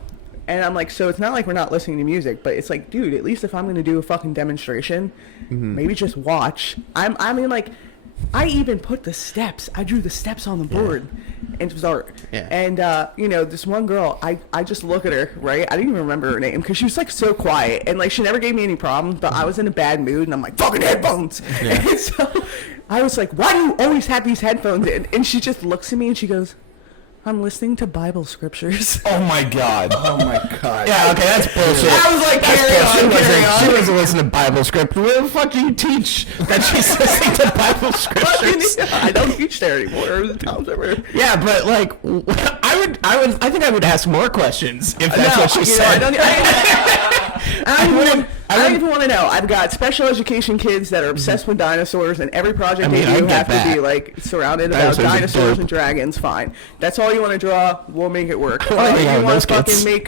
And I'm like, so it's not like we're not listening to music, but it's like, dude, at least if I'm going to do a fucking demonstration, maybe just watch. I mean, like, I even put the steps. I drew the steps on the board. And it was art. Yeah. And, you know, this one girl, I just look at her, right? I didn't even remember her name because she was, like, so quiet. And, like, she never gave me any problems, but I was in a bad mood, and I'm like, fucking headphones. Yeah. And so I was like, why do you always have these headphones in? And she just looks at me, and she goes, I'm listening to Bible scriptures. Oh my god. Oh my god. yeah, okay, that's bullshit. I was like, That's carry on, bullshit. carry on. She doesn't listen to Bible script. Where the fuck do you teach that she's listening to Bible scriptures? I don't teach there anymore. It was times over. Yeah, but like, I think I would ask more questions if that's what she you know, said. I don't even want to know. I've got special education kids that are obsessed with dinosaurs, and every project I mean, they I do get have to be that. like surrounded Dinosaurs about are dinosaurs dope. and dragons. Fine. That's all you want to draw. We'll make it work. wanna hang out You with want those to fucking kids. make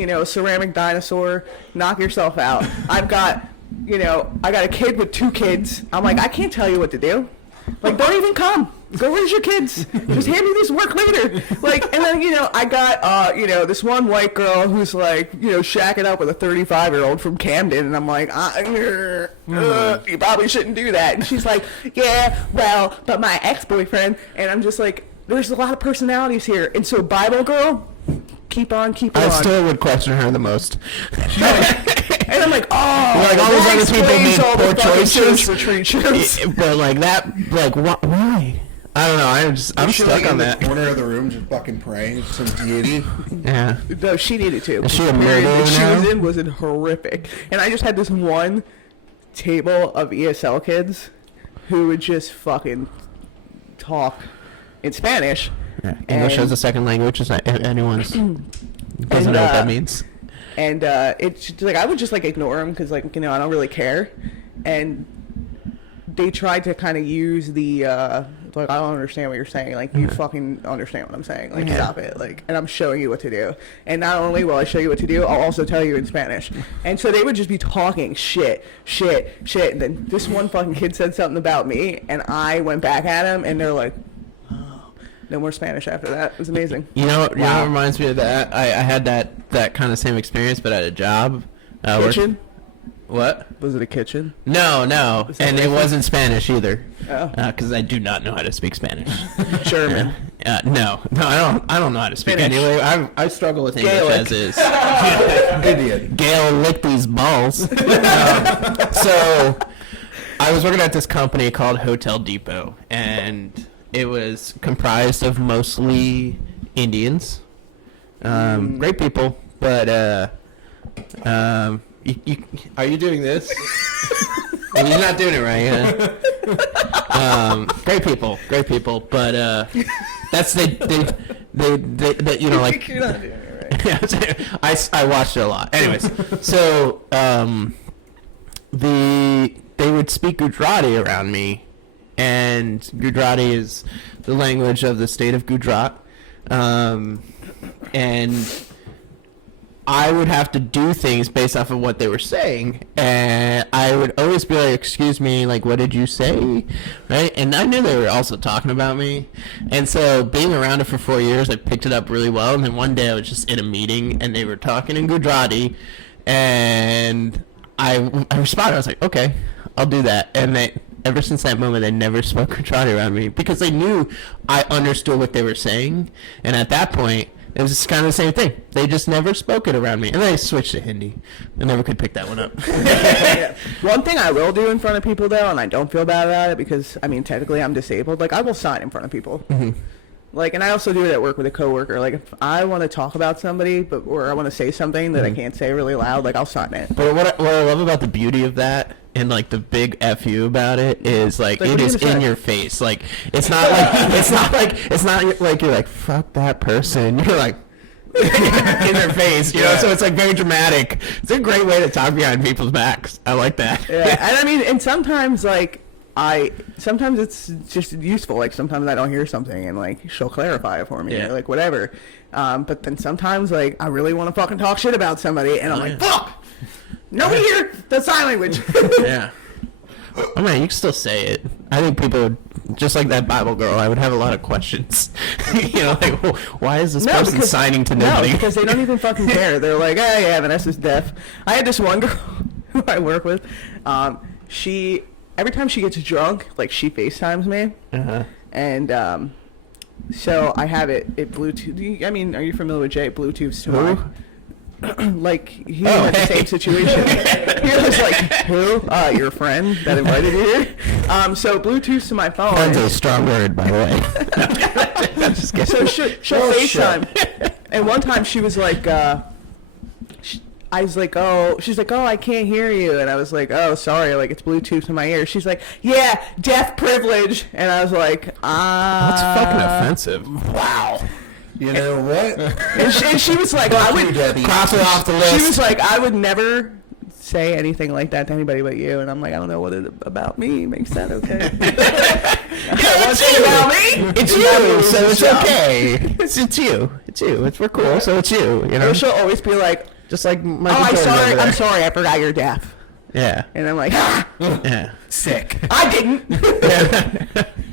you know, a ceramic dinosaur? Knock yourself out. I've got, you know, I got a kid with 2 kids. I'm like, I can't tell you what to do. Like, don't even come. Go raise your kids. Just hand me this work later. Like, and then, you know, I got, you know, this one white girl who's like, you know, shacking up with a 35-year-old from Camden. And I'm like, you probably shouldn't do that. And she's like, yeah, well, but my ex-boyfriend. And I'm just like, there's a lot of personalities here. And so, Bible girl, keep on. I still would question her the most. And I'm like, oh, Like, all those that other people explains made all the poor fucking choices. church retreat shows. But like that, like why? I don't know. I'm She, stuck like, on in that. the corner of the room just fucking praying to some deity. Yeah. No, she needed to. Is she a The period murderer that she now? was in horrific. And I just had this one table of ESL kids who would just fucking talk in Spanish. Yeah. English And- as a second language is not anyone's. Doesn't know what that means. And it's just, like, I would just like ignore them because, like, you know, I don't really care. And they tried to kind of use the like, I don't understand what you're saying. Like, you fucking understand what I'm saying. Like, stop it. Like, and I'm showing you what to do. And not only will I show you what to do, I'll also tell you in Spanish. And so they would just be talking shit. And then this one fucking kid said something about me, and I went back at him, and they're like, oh, no more Spanish after that. It was amazing. You know what reminds me of that? I had that kind of same experience, but at a job. Kitchen? What? Was it a kitchen? No, that and it racist? wasn't Spanish either. Oh. Because I do not know how to speak Spanish. German. No, I don't know how to speak. Spanish. Anyway, I struggle with English Gaelic. as is. Idiot. Gail licked these balls. So I was working at this company called Hotel Depot, and it was comprised of mostly Indians. Great people, but are you doing this? You're not doing it right. Yeah. Great people, but that's they you know, like. You're not doing it right. I watched it a lot. Anyways, so they would speak Gujarati around me, and Gujarati is the language of the state of Gujarat, and I would have to do things based off of what they were saying, and I would always be like, excuse me, like, what did you say, right? And I knew they were also talking about me, and so being around it for 4 years, I picked it up really well, and then one day I was just in a meeting, and they were talking in Gujarati, and I responded, I was like, okay, I'll do that, and ever since that moment, they never spoke Gujarati around me, because they knew I understood what they were saying, and at that point, it was kind of the same thing. They just never spoke it around me. And then I switched to Hindi. I never could pick that one up. Yeah. One thing I will do in front of people, though, and I don't feel bad about it because, I mean, technically I'm disabled. Like, I will sign in front of people. Mm-hmm. Like, and I also do it at work with a coworker. Like, if I want to talk about somebody, or I want to say something that I can't say really loud, like, I'll sign it. But what I love about the beauty of that and, like, the big F you about it is, like Like, it what are you is gonna in say? your face. Like, it's not like you're like, fuck that person. You're like, in their face, you know, so it's like very dramatic. It's a great way to talk behind people's backs. I like that. Yeah, and I mean, and sometimes, like, sometimes it's just useful. Like, sometimes I don't hear something, and, like, she'll clarify it for me, Yeah. or, like, whatever. But then sometimes, like, I really want to fucking talk shit about somebody, and I'm like, fuck! Nobody here does sign language. Yeah. I mean, you can still say it. I think people would, just like that Bible girl, I would have a lot of questions. You know, like, well, why is this person signing to nobody? No, because they don't even fucking care. They're like, hey, yeah, Vanessa's deaf. I had this one girl who I work with. She, every time she gets drunk, like, she FaceTimes me. Uh-huh. And so I have it Bluetooth. I mean, are you familiar with Jay? Bluetooth's to my... Like, he had the same situation. He was like, who? Your friend that invited you here? So Bluetooth's to my phone. That's a strong word, by the way. I'm just kidding. So she'll FaceTime. And one time she was like, I was like, oh, she's like, oh, I can't hear you. And I was like, oh, sorry, like, it's Bluetooth to my ear. She's like, yeah, deaf privilege. And I was like, That's fucking offensive. wow. You know what? And she was like, I would Cross it off the list. She was like, I would never say anything like that to anybody but you. And I'm like, I don't know what it about me makes that okay. It's you. About me? It's you, so it's okay. It's you. It's you. We're cool, so it's you. You know. Or she'll always be like, Just like my. oh, I'm sorry, I forgot you're deaf. Yeah. And I'm like, ah, Yeah. Sick. I didn't.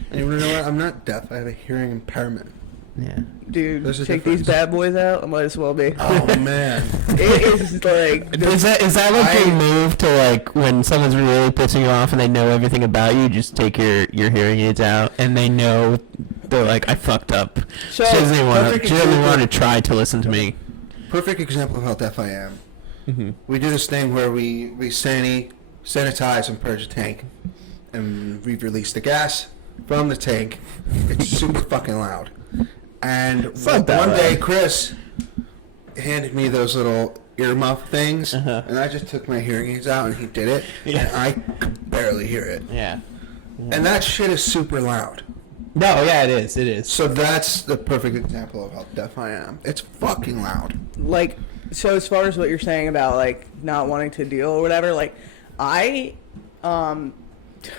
And you know what? I'm not deaf. I have a hearing impairment. Yeah. Dude, There's a take difference. these bad boys out. I might as well be. Oh man. It is like, Is that like a move to, like, when someone's really pissing you off and they know everything about you, just take your hearing aids out and they know they're like, I fucked up. So, she doesn't even perfect want to example. try to listen to me. Perfect example of how deaf I am. Mm-hmm. We do this thing where we sanitize and purge a tank, and we've released the gas from the tank. It's super fucking loud. And one day, Chris handed me those little earmuff things, and I just took my hearing aids out, and he did it, and I could barely hear it. Yeah. And that shit is super loud. No, yeah, it is. It is. So that's the perfect example of how deaf I am. It's fucking loud. like, so as far as what you're saying about, like, not wanting to deal or whatever, like, I'm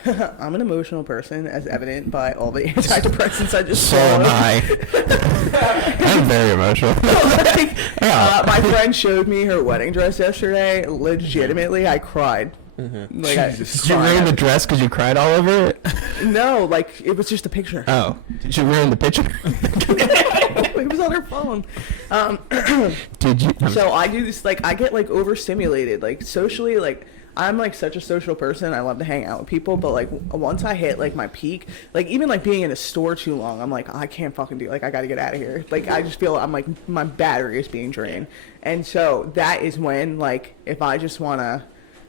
an emotional person, as evident by all the antidepressants I just So am swallowed. I. I'm very emotional. Like, Yeah. my friend showed me her wedding dress yesterday. Legitimately, I cried. Like, I just Did you ruin the dress because you cried all over it? No, like, it was just a picture. Oh. Did you ruin the picture? It was on her phone. Did you? So I do this, like, I get, like, overstimulated, like, socially, like, I'm, like, such a social person. I love to hang out with people, but, like, once I hit, like, my peak, like, even, like, being in a store too long, I'm like, I can't fucking do, like, I gotta get out of here. Like, I just feel, I'm like, my battery is being drained. And so that is when, like, if I just want to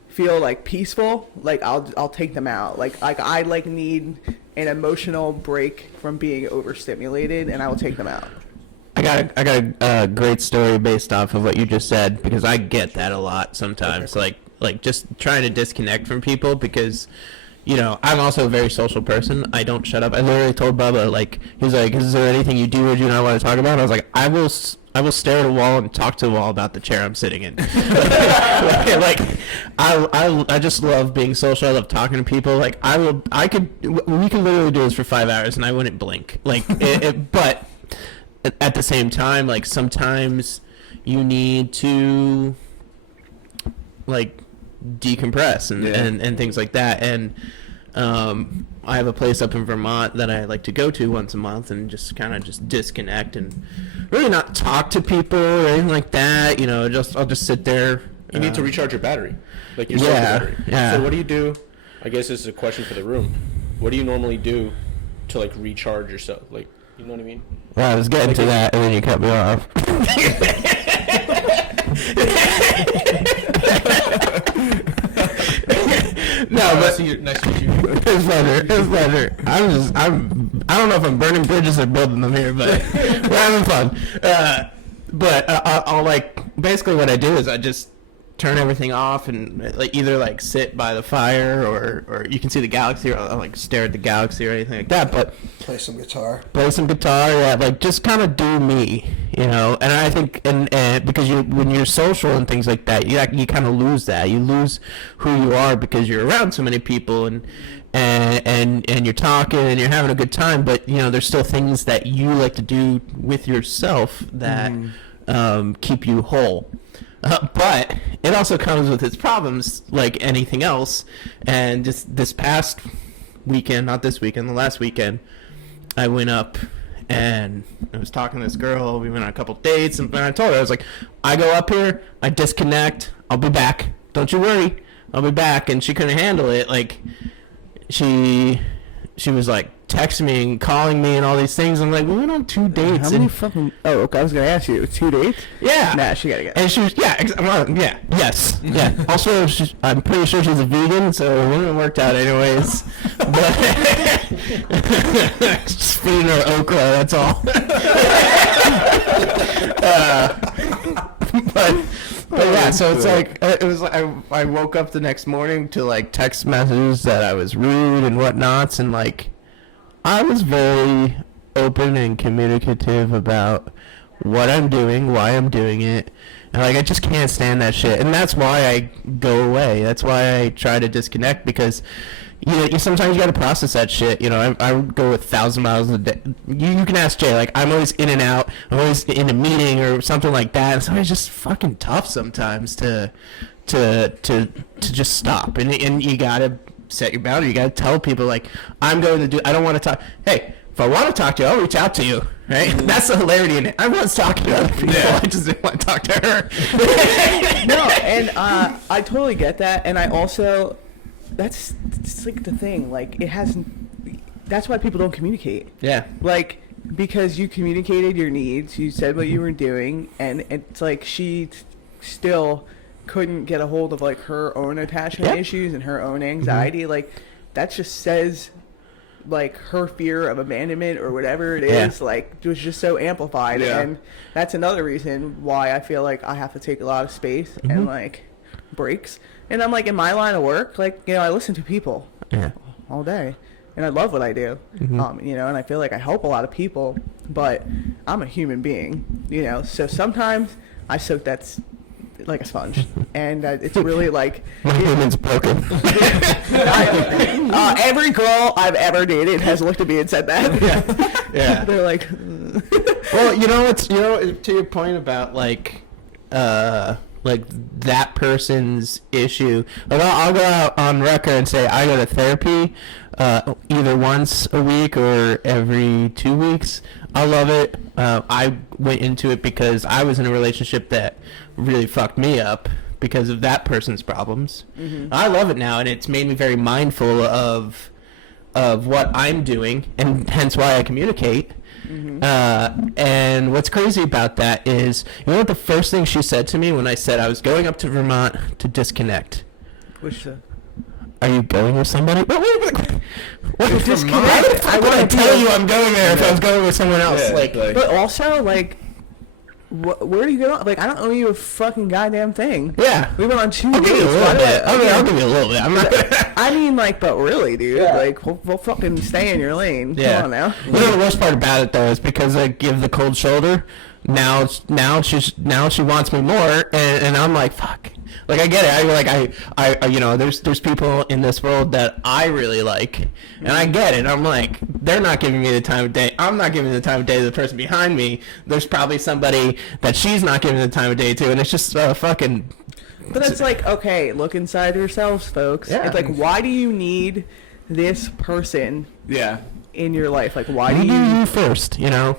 feel, like, peaceful, like, I'll take them out. Like, I, like, need an emotional break from being overstimulated, and I will take them out. I got a great story based off of what you just said, because I get that a lot sometimes. Like just trying to disconnect from people, because, you know, I'm also a very social person. I don't shut up. I literally told Bubba, like, he was like, is there anything you do or do not want to talk about? And I was like, I will stare at a wall and talk to the wall about the chair I'm sitting in. like I just love being social. I love talking to people. Like, we can literally do this for 5 hours and I wouldn't blink. Like, but at the same time, like, sometimes you need to like decompress and things like that. And I have a place up in Vermont that I like to go to once a month and just kind of just disconnect and really not talk to people or anything like that. You know, I'll just sit there. You need to recharge your battery, like your social battery. Yeah. So what do you do? I guess this is a question for the room. What do you normally do to like recharge yourself? Like, you know what I mean? Well, I was getting to that, and then you cut me off. No, but nice to meet you. It's pleasure. I don't know if I'm burning bridges or building them here, but we're having fun. I'll like, basically what I do is I just turn everything off and like either like sit by the fire or you can see the galaxy, or I'll like stare at the galaxy or anything like that. But Play some guitar. Yeah, like just kind of do me, you know. And I think, and because when you're social and things like that, you kind of lose that. You lose who you are because you're around so many people and you're talking and you're having a good time. But you know, there's still things that you like to do with yourself that keep you whole. But it also comes with its problems, like anything else. And just this past weekend, not this weekend, the last weekend, I went up and I was talking to this girl. We went on a couple dates, and I told her, I was like, I go up here, I disconnect, I'll be back. Don't you worry, I'll be back. And she couldn't handle it. Like, she was like texting me and calling me and all these things. I'm like, we went on 2 dates. How many fucking... Oh, okay, I was going to ask you. 2 dates? Yeah. Nah, she got to go. And she was... Yes. Yeah. Also, I'm pretty sure she's a vegan, so it wouldn't have worked out anyways. But... just feeding her okra, that's all. But yeah, so it's like, it was like, I woke up the next morning to like text messages that I was rude and whatnots, and like, I was very open and communicative about what I'm doing, why I'm doing it, and like, I just can't stand that shit, and that's why I go away. That's why I try to disconnect, because you sometimes you gotta process that shit. You know, I would go 1,000 miles a day. You can ask Jay. Like, I'm always in and out. I'm always in a meeting or something like that. And so it's just fucking tough sometimes to just stop. And you gotta set your boundary. You gotta tell people, like, I don't want to talk. Hey, if I want to talk to you, I'll reach out to you. Right? That's the hilarity in it. I was talking to other people. I just didn't want to talk to her. No, and I totally get that. And I also... It's like the thing, like, it hasn't, that's why people don't communicate. Yeah. Like, because you communicated your needs, you said what you were doing, and it's like she still couldn't get a hold of, like, her own attachment issues and her own anxiety. Like, that just says, like, her fear of abandonment or whatever it is, like, it was just so amplified. And that's another reason why I feel like I have to take a lot of space and, like, breaks. And I'm like, in my line of work, like, you know, I listen to people all day, and I love what I do, you know, and I feel like I help a lot of people, but I'm a human being, you know, so sometimes I soak that like a sponge, and it's really like... My human's broken. Every girl I've ever dated has looked at me and said that. Yeah. They're like... Well, to your point about, like that person's issue, like I'll go out on record and say I go to therapy either once a week or every 2 weeks. I love it. I went into it because I was in a relationship that really fucked me up because of that person's problems. I love it now, and it's made me very mindful of what I'm doing, and hence why I communicate. And what's crazy about that is, you know what the first thing she said to me when I said I was going up to Vermont to disconnect? Which Are you going with somebody? What disconnect? I want to tell you I'm going there if I was going with someone else. But also, like, where do you go? Like, I don't owe you a fucking goddamn thing. Yeah. We went on 2 I'll dates. give you a little bit. I'll give you a little bit. I'm not. I mean, like, but really, dude. Like, we'll fucking stay in your lane. Yeah. Come on now. You know the worst part about it though is because I give the cold shoulder. Now she wants me more, and I'm like, fuck. Like I get it. I you know, there's people in this world that I really like, and I get it. I'm like, they're not giving me the time of day. I'm not giving the time of day to the person behind me. There's probably somebody that she's not giving the time of day to, and it's just fucking. But it's like, okay, look inside yourselves, folks. Yeah. It's like, why do you need this person Yeah. in your life? Like, why You do do you? you first, you know.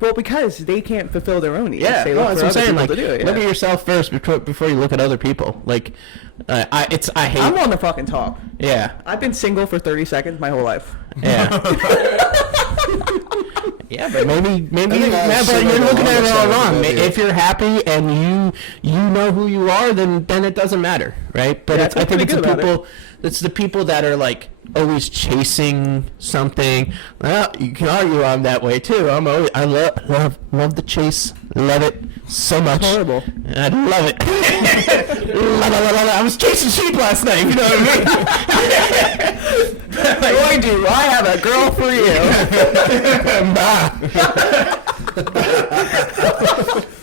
Well, because they can't fulfill their own needs. Yeah, They no, look that's for what I'm other saying. people Like, to do it. look Yeah. at yourself first before you look at other people. Like, I hate. I'm on the fucking talk. Yeah, I've been single for 30 seconds my whole life. yeah. Yeah, but maybe, think I was but you're single looking at it almost all wrong. everybody. If you're happy and you know who you are, then it doesn't matter, right? But Yeah, it's, I I feel think it's pretty the good about people. It's the people that are like always chasing something. Well, you can argue I'm that way too. I love the chase. Love it so much. Horrible. I love it. love it. I was chasing sheep last night. You know what I mean? Boy, do I have a girl for you.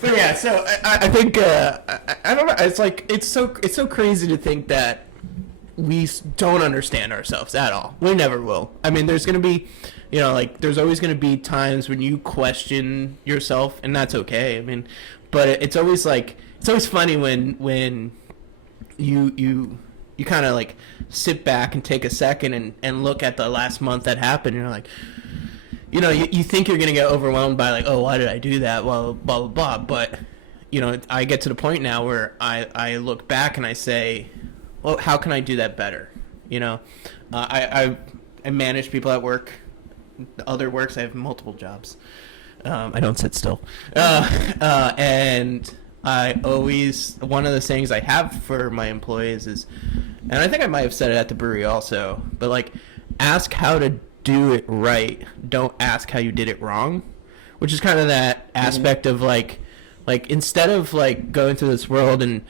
But yeah, so I think I don't know. It's like it's so crazy to think that we don't understand ourselves at all. We never will. I mean, there's gonna be, you know, like there's always gonna be times when you question yourself, and that's okay. I mean, but it's always funny when you kind of like sit back and take a second and look at the last month that happened, and you're like, you know, you think you're gonna get overwhelmed by like, oh, why did I do that? Well, blah blah blah. But you know, I get to the point now where I look back and I say, well, how can I do that better? You know, I manage people at work, other works. I have multiple jobs. I don't sit still, and I always, one of the things I have for my employees is, and I think I might have said it at the brewery also, but like, ask how to do it right. Don't ask how you did it wrong, which is kind of that aspect of like instead of like going through this world and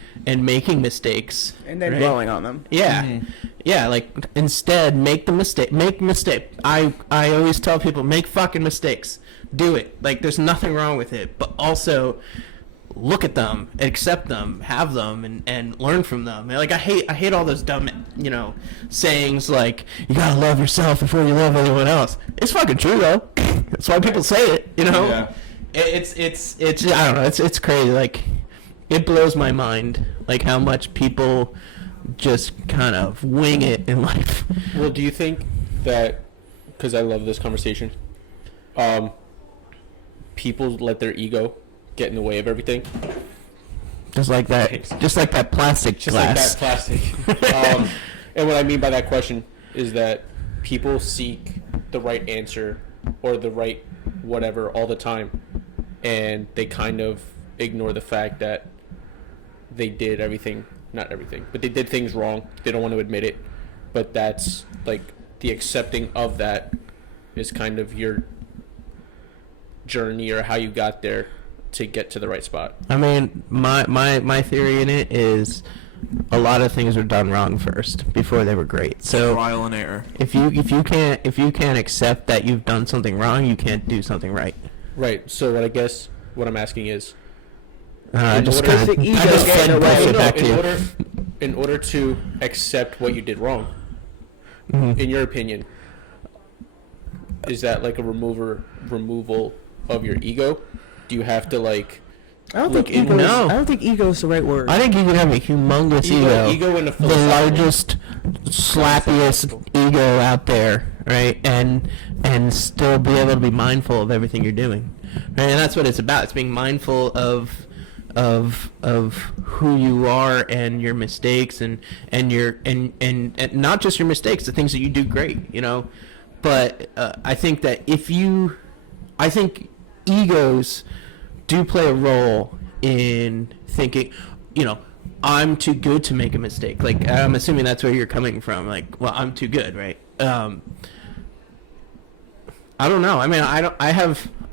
making mistakes And then right? dwelling on them. Yeah. Yeah, like instead make mistake. I always tell people, make fucking mistakes. Do it. Like there's nothing wrong with it, but also look at them, accept them, have them, and learn from them. Like I hate all those dumb, you know, sayings like you gotta love yourself before you love anyone else. It's fucking true though. That's why people say it. You know, Yeah. it's I don't know. It's crazy. Like it blows my mind. Like how much people just kind of wing it in life. Well, do you think that, because I love this conversation, people let their ego get in the way of everything? Just like that plastic Just glass. like that plastic. And what I mean by that question is that people seek the right answer or the right whatever all the time, and they kind of ignore the fact that they did everything, not everything, but they did things wrong. They don't want to admit it, but that's like the accepting of that is kind of your journey or how you got there to get to the right spot. I mean, my theory in it is a lot of things were done wrong first before they were great. So Trial and error. if you can't accept that you've done something wrong, you can't do something right. Right. So what I guess what I'm asking is, I just order- kind of the ego fed getting away. it back to you. in order to accept what you did wrong, in your opinion, is that like a removal of your ego? Do you have to like I don't look think ego. no. I don't think ego is the right word. I think you can have a humongous ego in a the philosophical- largest, slappiest ego out there, right? And still be able to be mindful of everything you're doing, right? And that's what it's about. It's being mindful of who you are and your mistakes and your and not just your mistakes, the things that you do great, you know. But I think that I think egos do play a role in thinking, you know, I'm too good to make a mistake. Like, I'm assuming that's where you're coming from. Like, well, I'm too good, right? I don't know. I mean,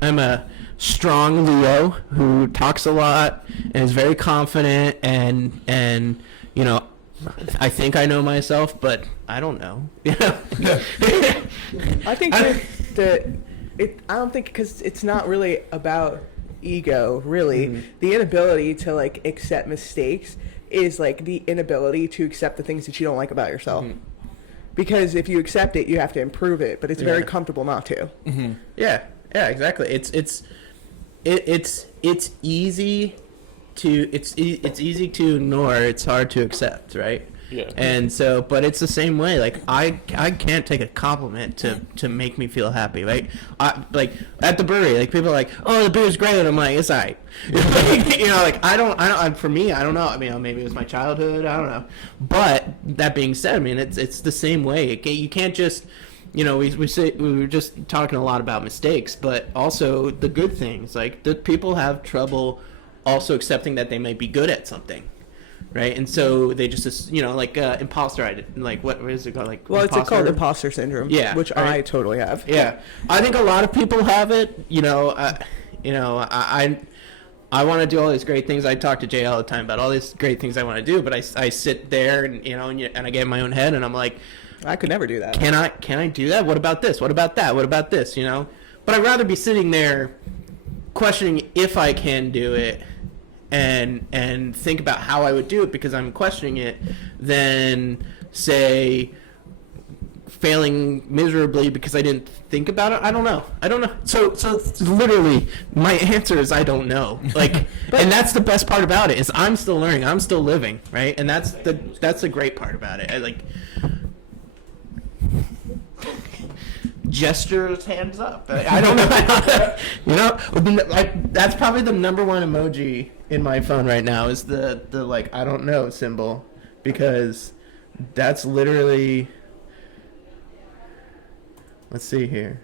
I'm a strong Leo who talks a lot and is very confident and you know, I think I know myself, but I don't know. You know? I think I don't think because it's not really about ego, really. The inability to like accept mistakes is like the inability to accept the things that you don't like about yourself. Because if you accept it, you have to improve it, but it's very comfortable not to. Yeah, exactly. It's easy to it's easy to ignore. It's hard to accept, right? Yeah. And so, but it's the same way. Like I can't take a compliment to make me feel happy, right? Like at the brewery, like people are like, "Oh, the beer's great," and I'm like, "It's alright." Like, you know, like I don't. For me, I don't know. I mean, maybe it was my childhood. I don't know. But that being said, I mean, it's the same way. You can't just. You know, we were just talking a lot about mistakes, but also the good things. Like the people have trouble also accepting that they might be good at something. Right, and so they just, you know, like imposter, like what is it called? Like, well, it's called imposter syndrome. Yeah, which right. I totally have. Yeah, I think a lot of people have it. I want to do all these great things. I talk to Jay all the time about all these great things I want to do, but I sit there and and I get in my own head and I'm like, I could never do that. Can I do that? What about this? What about that? What about this? You know, but I'd rather be sitting there questioning if I can do it. And think about how I would do it because I'm questioning it, than say failing miserably because I didn't think about it. I don't know. So literally, my answer is I don't know. Like, and that's the best part about it is I'm still learning. I'm still living, right? And that's the great part about it. I like gestures, hands up. I don't know. That's probably the number one emoji in my phone right now is the like I don't know symbol, because that's literally. Let's see here.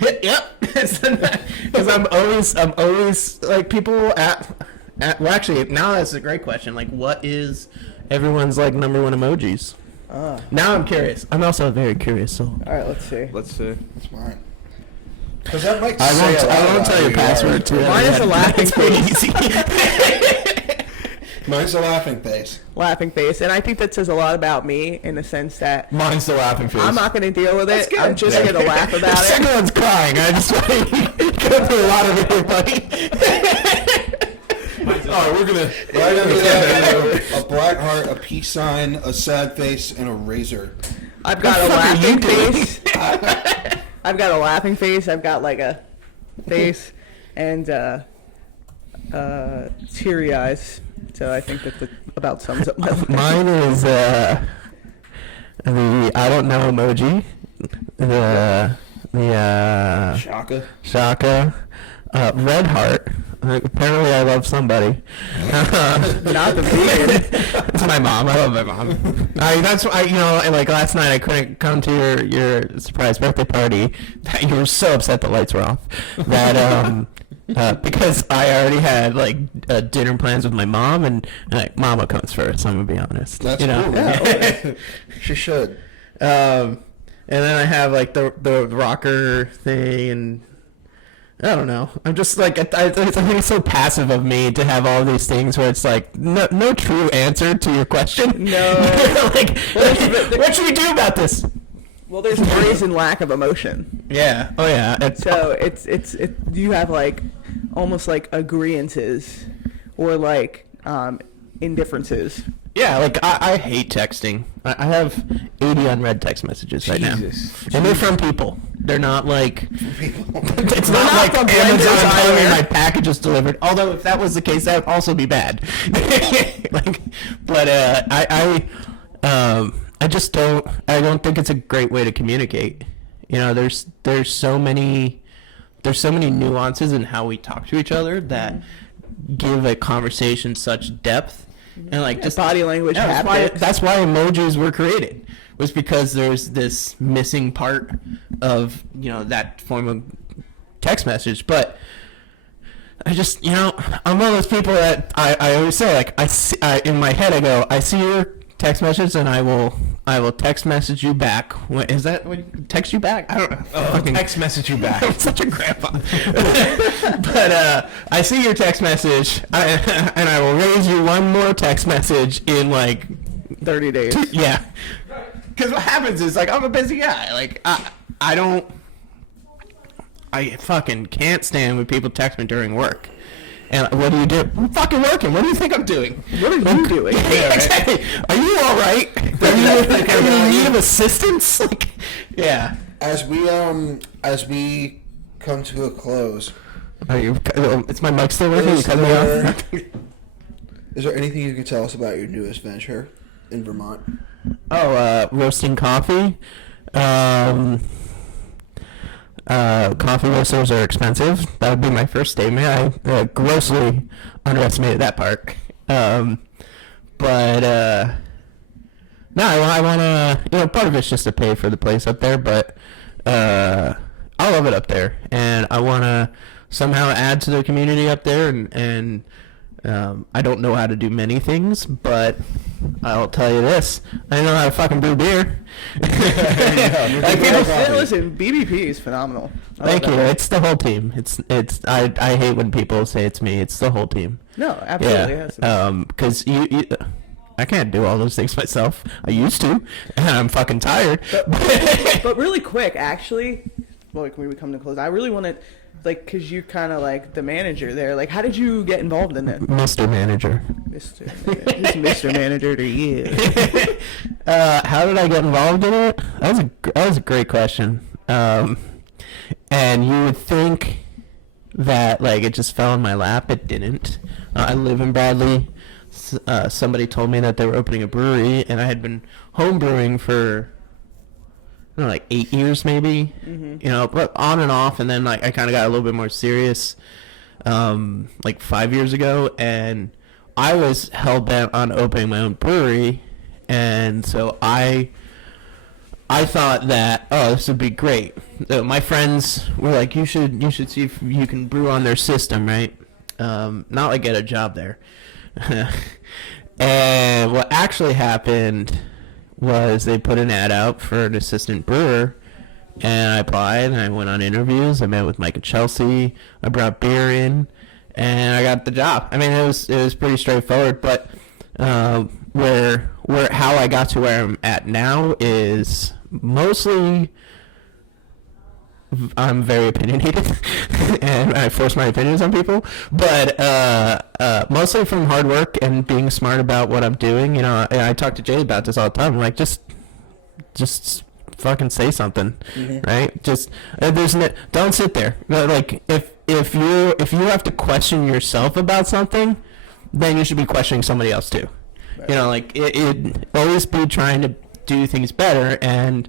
Yep. Because I'm always like people at well, actually now that's a great question. Like, what is everyone's like number one emojis? Now I'm curious. I'm also very curious. So all right, let's see. That's mine. Because that might I won't tell your password too. Mine is a laughing face. Mine's a laughing face. Laughing face, and I think that says a lot about me in the sense that Mine's the laughing face. I'm not going to deal with it. I'm just going to laugh about The it. second one's crying. I just want to go through a lot of everybody. Oh, we're gonna Right under that, a black heart, a peace sign, a sad face, and a razor. I've got a laughing face. I've got a laughing face. I've got like a face and teary eyes. So I think that about sums up my life. Mine is the I don't know emoji. The Shaka. Red heart. Apparently I love somebody. Not the vegan. It's my mom. I love my mom. That's why, like last night I couldn't come to your surprise birthday party. That you were so upset the lights were off. That because I already had like dinner plans with my mom, and like mama comes first. I'm gonna be honest. That's cool. Yeah, she should. And then I have like the rocker thing, and I don't know. I'm just like I think it's so passive of me to have all these things where it's like no true answer to your question. No. What should we do about this? Well, there's praise and lack of emotion. Yeah. Oh yeah. So it's you have like almost like agreeances or like indifferences. Yeah, like I hate texting. I have 80 unread text messages right now, and they're from people. They're not like it's not like Amazon telling me my package is delivered. Although if that was the case, that would also be bad. I just don't. I don't think it's a great way to communicate. There's so many nuances in how we talk to each other that give a conversation such depth. And like just body language. That's why emojis were created, was because there's this missing part of that form of text message. But I just I'm one of those people that I always say, like in my head I go, I see your text message and I will text message you back. What is that? Text you back? I don't know. Text message you back. I'm such a grandpa. But I see your text message, and I will raise you one more text message in like 30 days. Yeah. Because what happens is, like, I'm a busy guy. Like, I don't I fucking can't stand when people text me during work. And what do? I'm fucking working. What do you think I'm doing? What are you doing? Yeah, exactly. Are you all right? Are you in need of assistance? Like, yeah. As we come to a close, It's my mic still working? You cut me off? is there anything you can tell us about your newest venture in Vermont? Roasting coffee. Coffee roasters are expensive. That would be my first statement. I grossly underestimated that part. No, I want to, part of it's just to pay for the place up there, but I love it up there, and I want to somehow add to the community up there, and I don't know how to do many things, but I'll tell you this: I know how to fucking brew beer. Listen, BBP is phenomenal. Thank you. It's the whole team. I hate when people say it's me. It's the whole team. No, absolutely. Yeah. Because I can't do all those things myself. I used to, and I'm fucking tired. But really quick, actually, when we come to close, I really want to, because you kind of like the manager there. Like, how did you get involved in it? Mr. Manager. Who's Mr. Manager to you? How did I get involved in it? That was a great question. And you would think that it just fell in my lap. It didn't. I live in Bradley. Somebody told me that they were opening a brewery, and I had been home brewing for 8 years maybe, but on and off, and then I kind of got a little bit more serious 5 years ago, and I was hell bent on opening my own brewery, and so I thought that, this would be great. My friends were like, you should see if you can brew on their system, right? Not get a job there. And what actually happened was they put an ad out for an assistant brewer, and I applied, and I went on interviews. I met with Mike and Chelsea. I brought beer in, and I got the job. I mean, it was pretty straightforward, but where how I got to where I'm at now is mostly I'm very opinionated and I force my opinions on people, but mostly from hard work and being smart about what I'm doing. I talk to Jay about this all the time. Like, just fucking say something, right? Just don't sit there. If you have to question yourself about something, then you should be questioning somebody else too. Right. It always be trying to do things better, and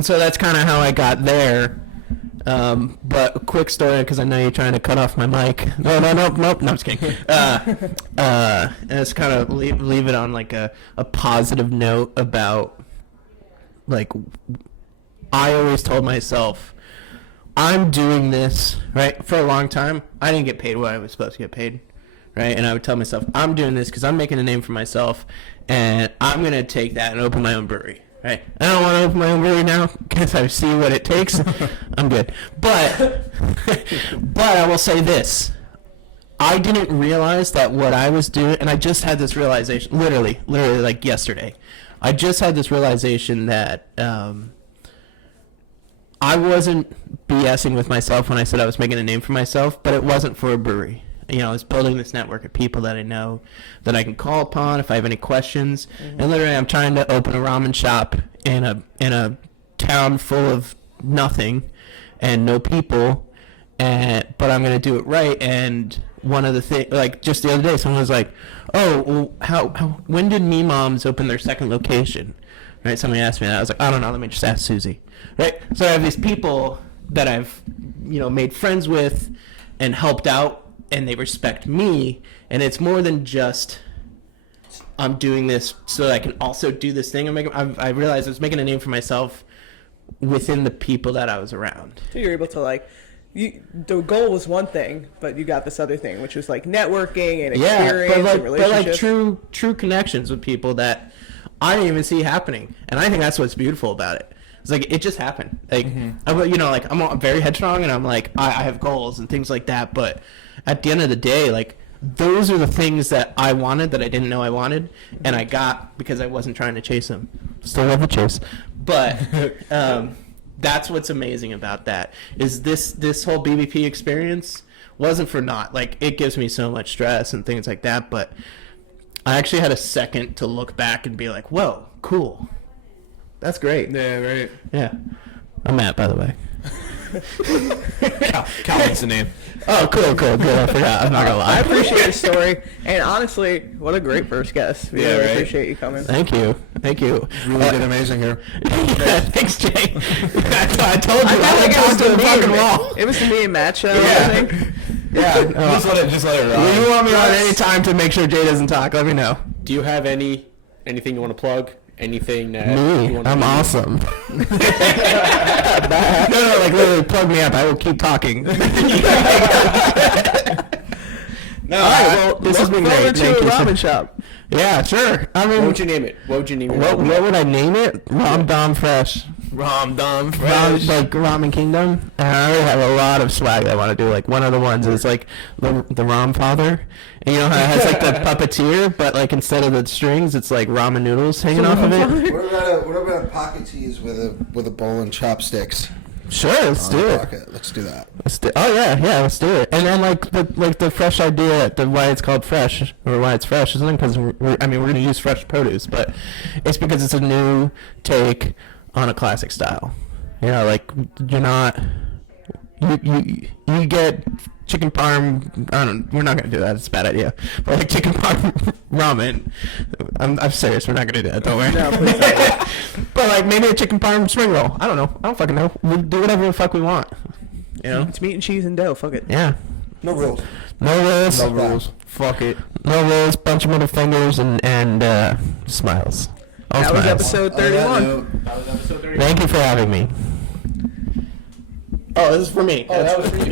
so that's kind of how I got there. But a quick story, because I know you're trying to cut off my mic. No, I'm just kidding. And it's kind of leave it on a positive note about, I always told myself, I'm doing this, right? For a long time, I didn't get paid what I was supposed to get paid, right? And I would tell myself, I'm doing this because I'm making a name for myself, and I'm going to take that and open my own brewery. Right. I don't want to open my own brewery now because I see what it takes. I'm good. But I will say this. I didn't realize that what I was doing, and I just had this realization, literally yesterday. I just had this realization that I wasn't BSing with myself when I said I was making a name for myself, but it wasn't for a brewery. I was building this network of people that I know that I can call upon if I have any questions. Mm-hmm. And literally, I'm trying to open a ramen shop in a town full of nothing and no people, but I'm going to do it right. And one of the things, just the other day, someone was like, "Oh, well, when did Me Moms open their second location?" Right? Somebody asked me that. I was like, "I don't know. Let me just ask Susie." Right? So I have these people that I've made friends with and helped out. And they respect me, and it's more than just I'm doing this so that I can also do this thing. I realized I was making a name for myself within the people that I was around. So you're able to the goal was one thing, but you got this other thing, which was networking and experience and relationships. But true connections with people that I didn't even see happening, and I think that's what's beautiful about it. It's it just happened. I'm very headstrong, and I'm I have goals and things like that, but at the end of the day, those are the things that I wanted that I didn't know I wanted, and I got because I wasn't trying to chase them. Still love the chase, but That's what's amazing about that. Is this whole BBP experience wasn't for naught. Like, it gives me so much stress and things like that, but I actually had a second to look back and be like, whoa, cool. That's great. Yeah, right. Yeah. I'm Matt, by the way. Calvin's the name. Oh, cool. I forgot. I'm not gonna lie. I appreciate your story, and honestly, what a great first guest. We really appreciate you coming. Thank you. Really did amazing here. Yeah, thanks, Jay. I told you. I I think talked to the fucking wall. It was the me and Matt show, I think. Yeah. Just let it ride. When you want me on any time to make sure Jay doesn't talk, let me know. Do you have anything you want to plug? Anything that Me, you want I'm to awesome. No, like literally plug me up. I will keep talking. No, all right, well, this has been great. To a ramen shop. Yeah, sure. I mean, What would you name it? What would I name it? Ram Dom Fresh. Ram Dom Ram, Fresh. like Ramen Kingdom. And I already have a lot of swag that I want to do. Like, one of the ones is like the Ram Father. And you know how it has like the puppeteer, but like instead of the strings, it's like ramen noodles hanging off of it. What about a pocket teas with a bowl and chopsticks? Sure, let's do it. Let's do that. Let's do it. And then like the fresh idea, why it's called fresh or why it's fresh isn't because we're going to use fresh produce, but it's because it's a new take on a classic style. You know, like you're not you get chicken parm. We're not going to do that. It's a bad idea. But like chicken parm ramen. I'm serious. We're not going to do that. Don't worry. No, please don't. But like maybe a chicken parm spring roll. I don't know. I don't fucking know. We'll do whatever the fuck we want. You know? It's meat and cheese and dough. Fuck it. Yeah. No rules. No rules. No rules. Fuck it. No rules. Bunch of middle fingers and smiles. All That was smiles. episode 31. That was episode 30. Thank you for having me. Oh, this is for me. Oh, that was for you.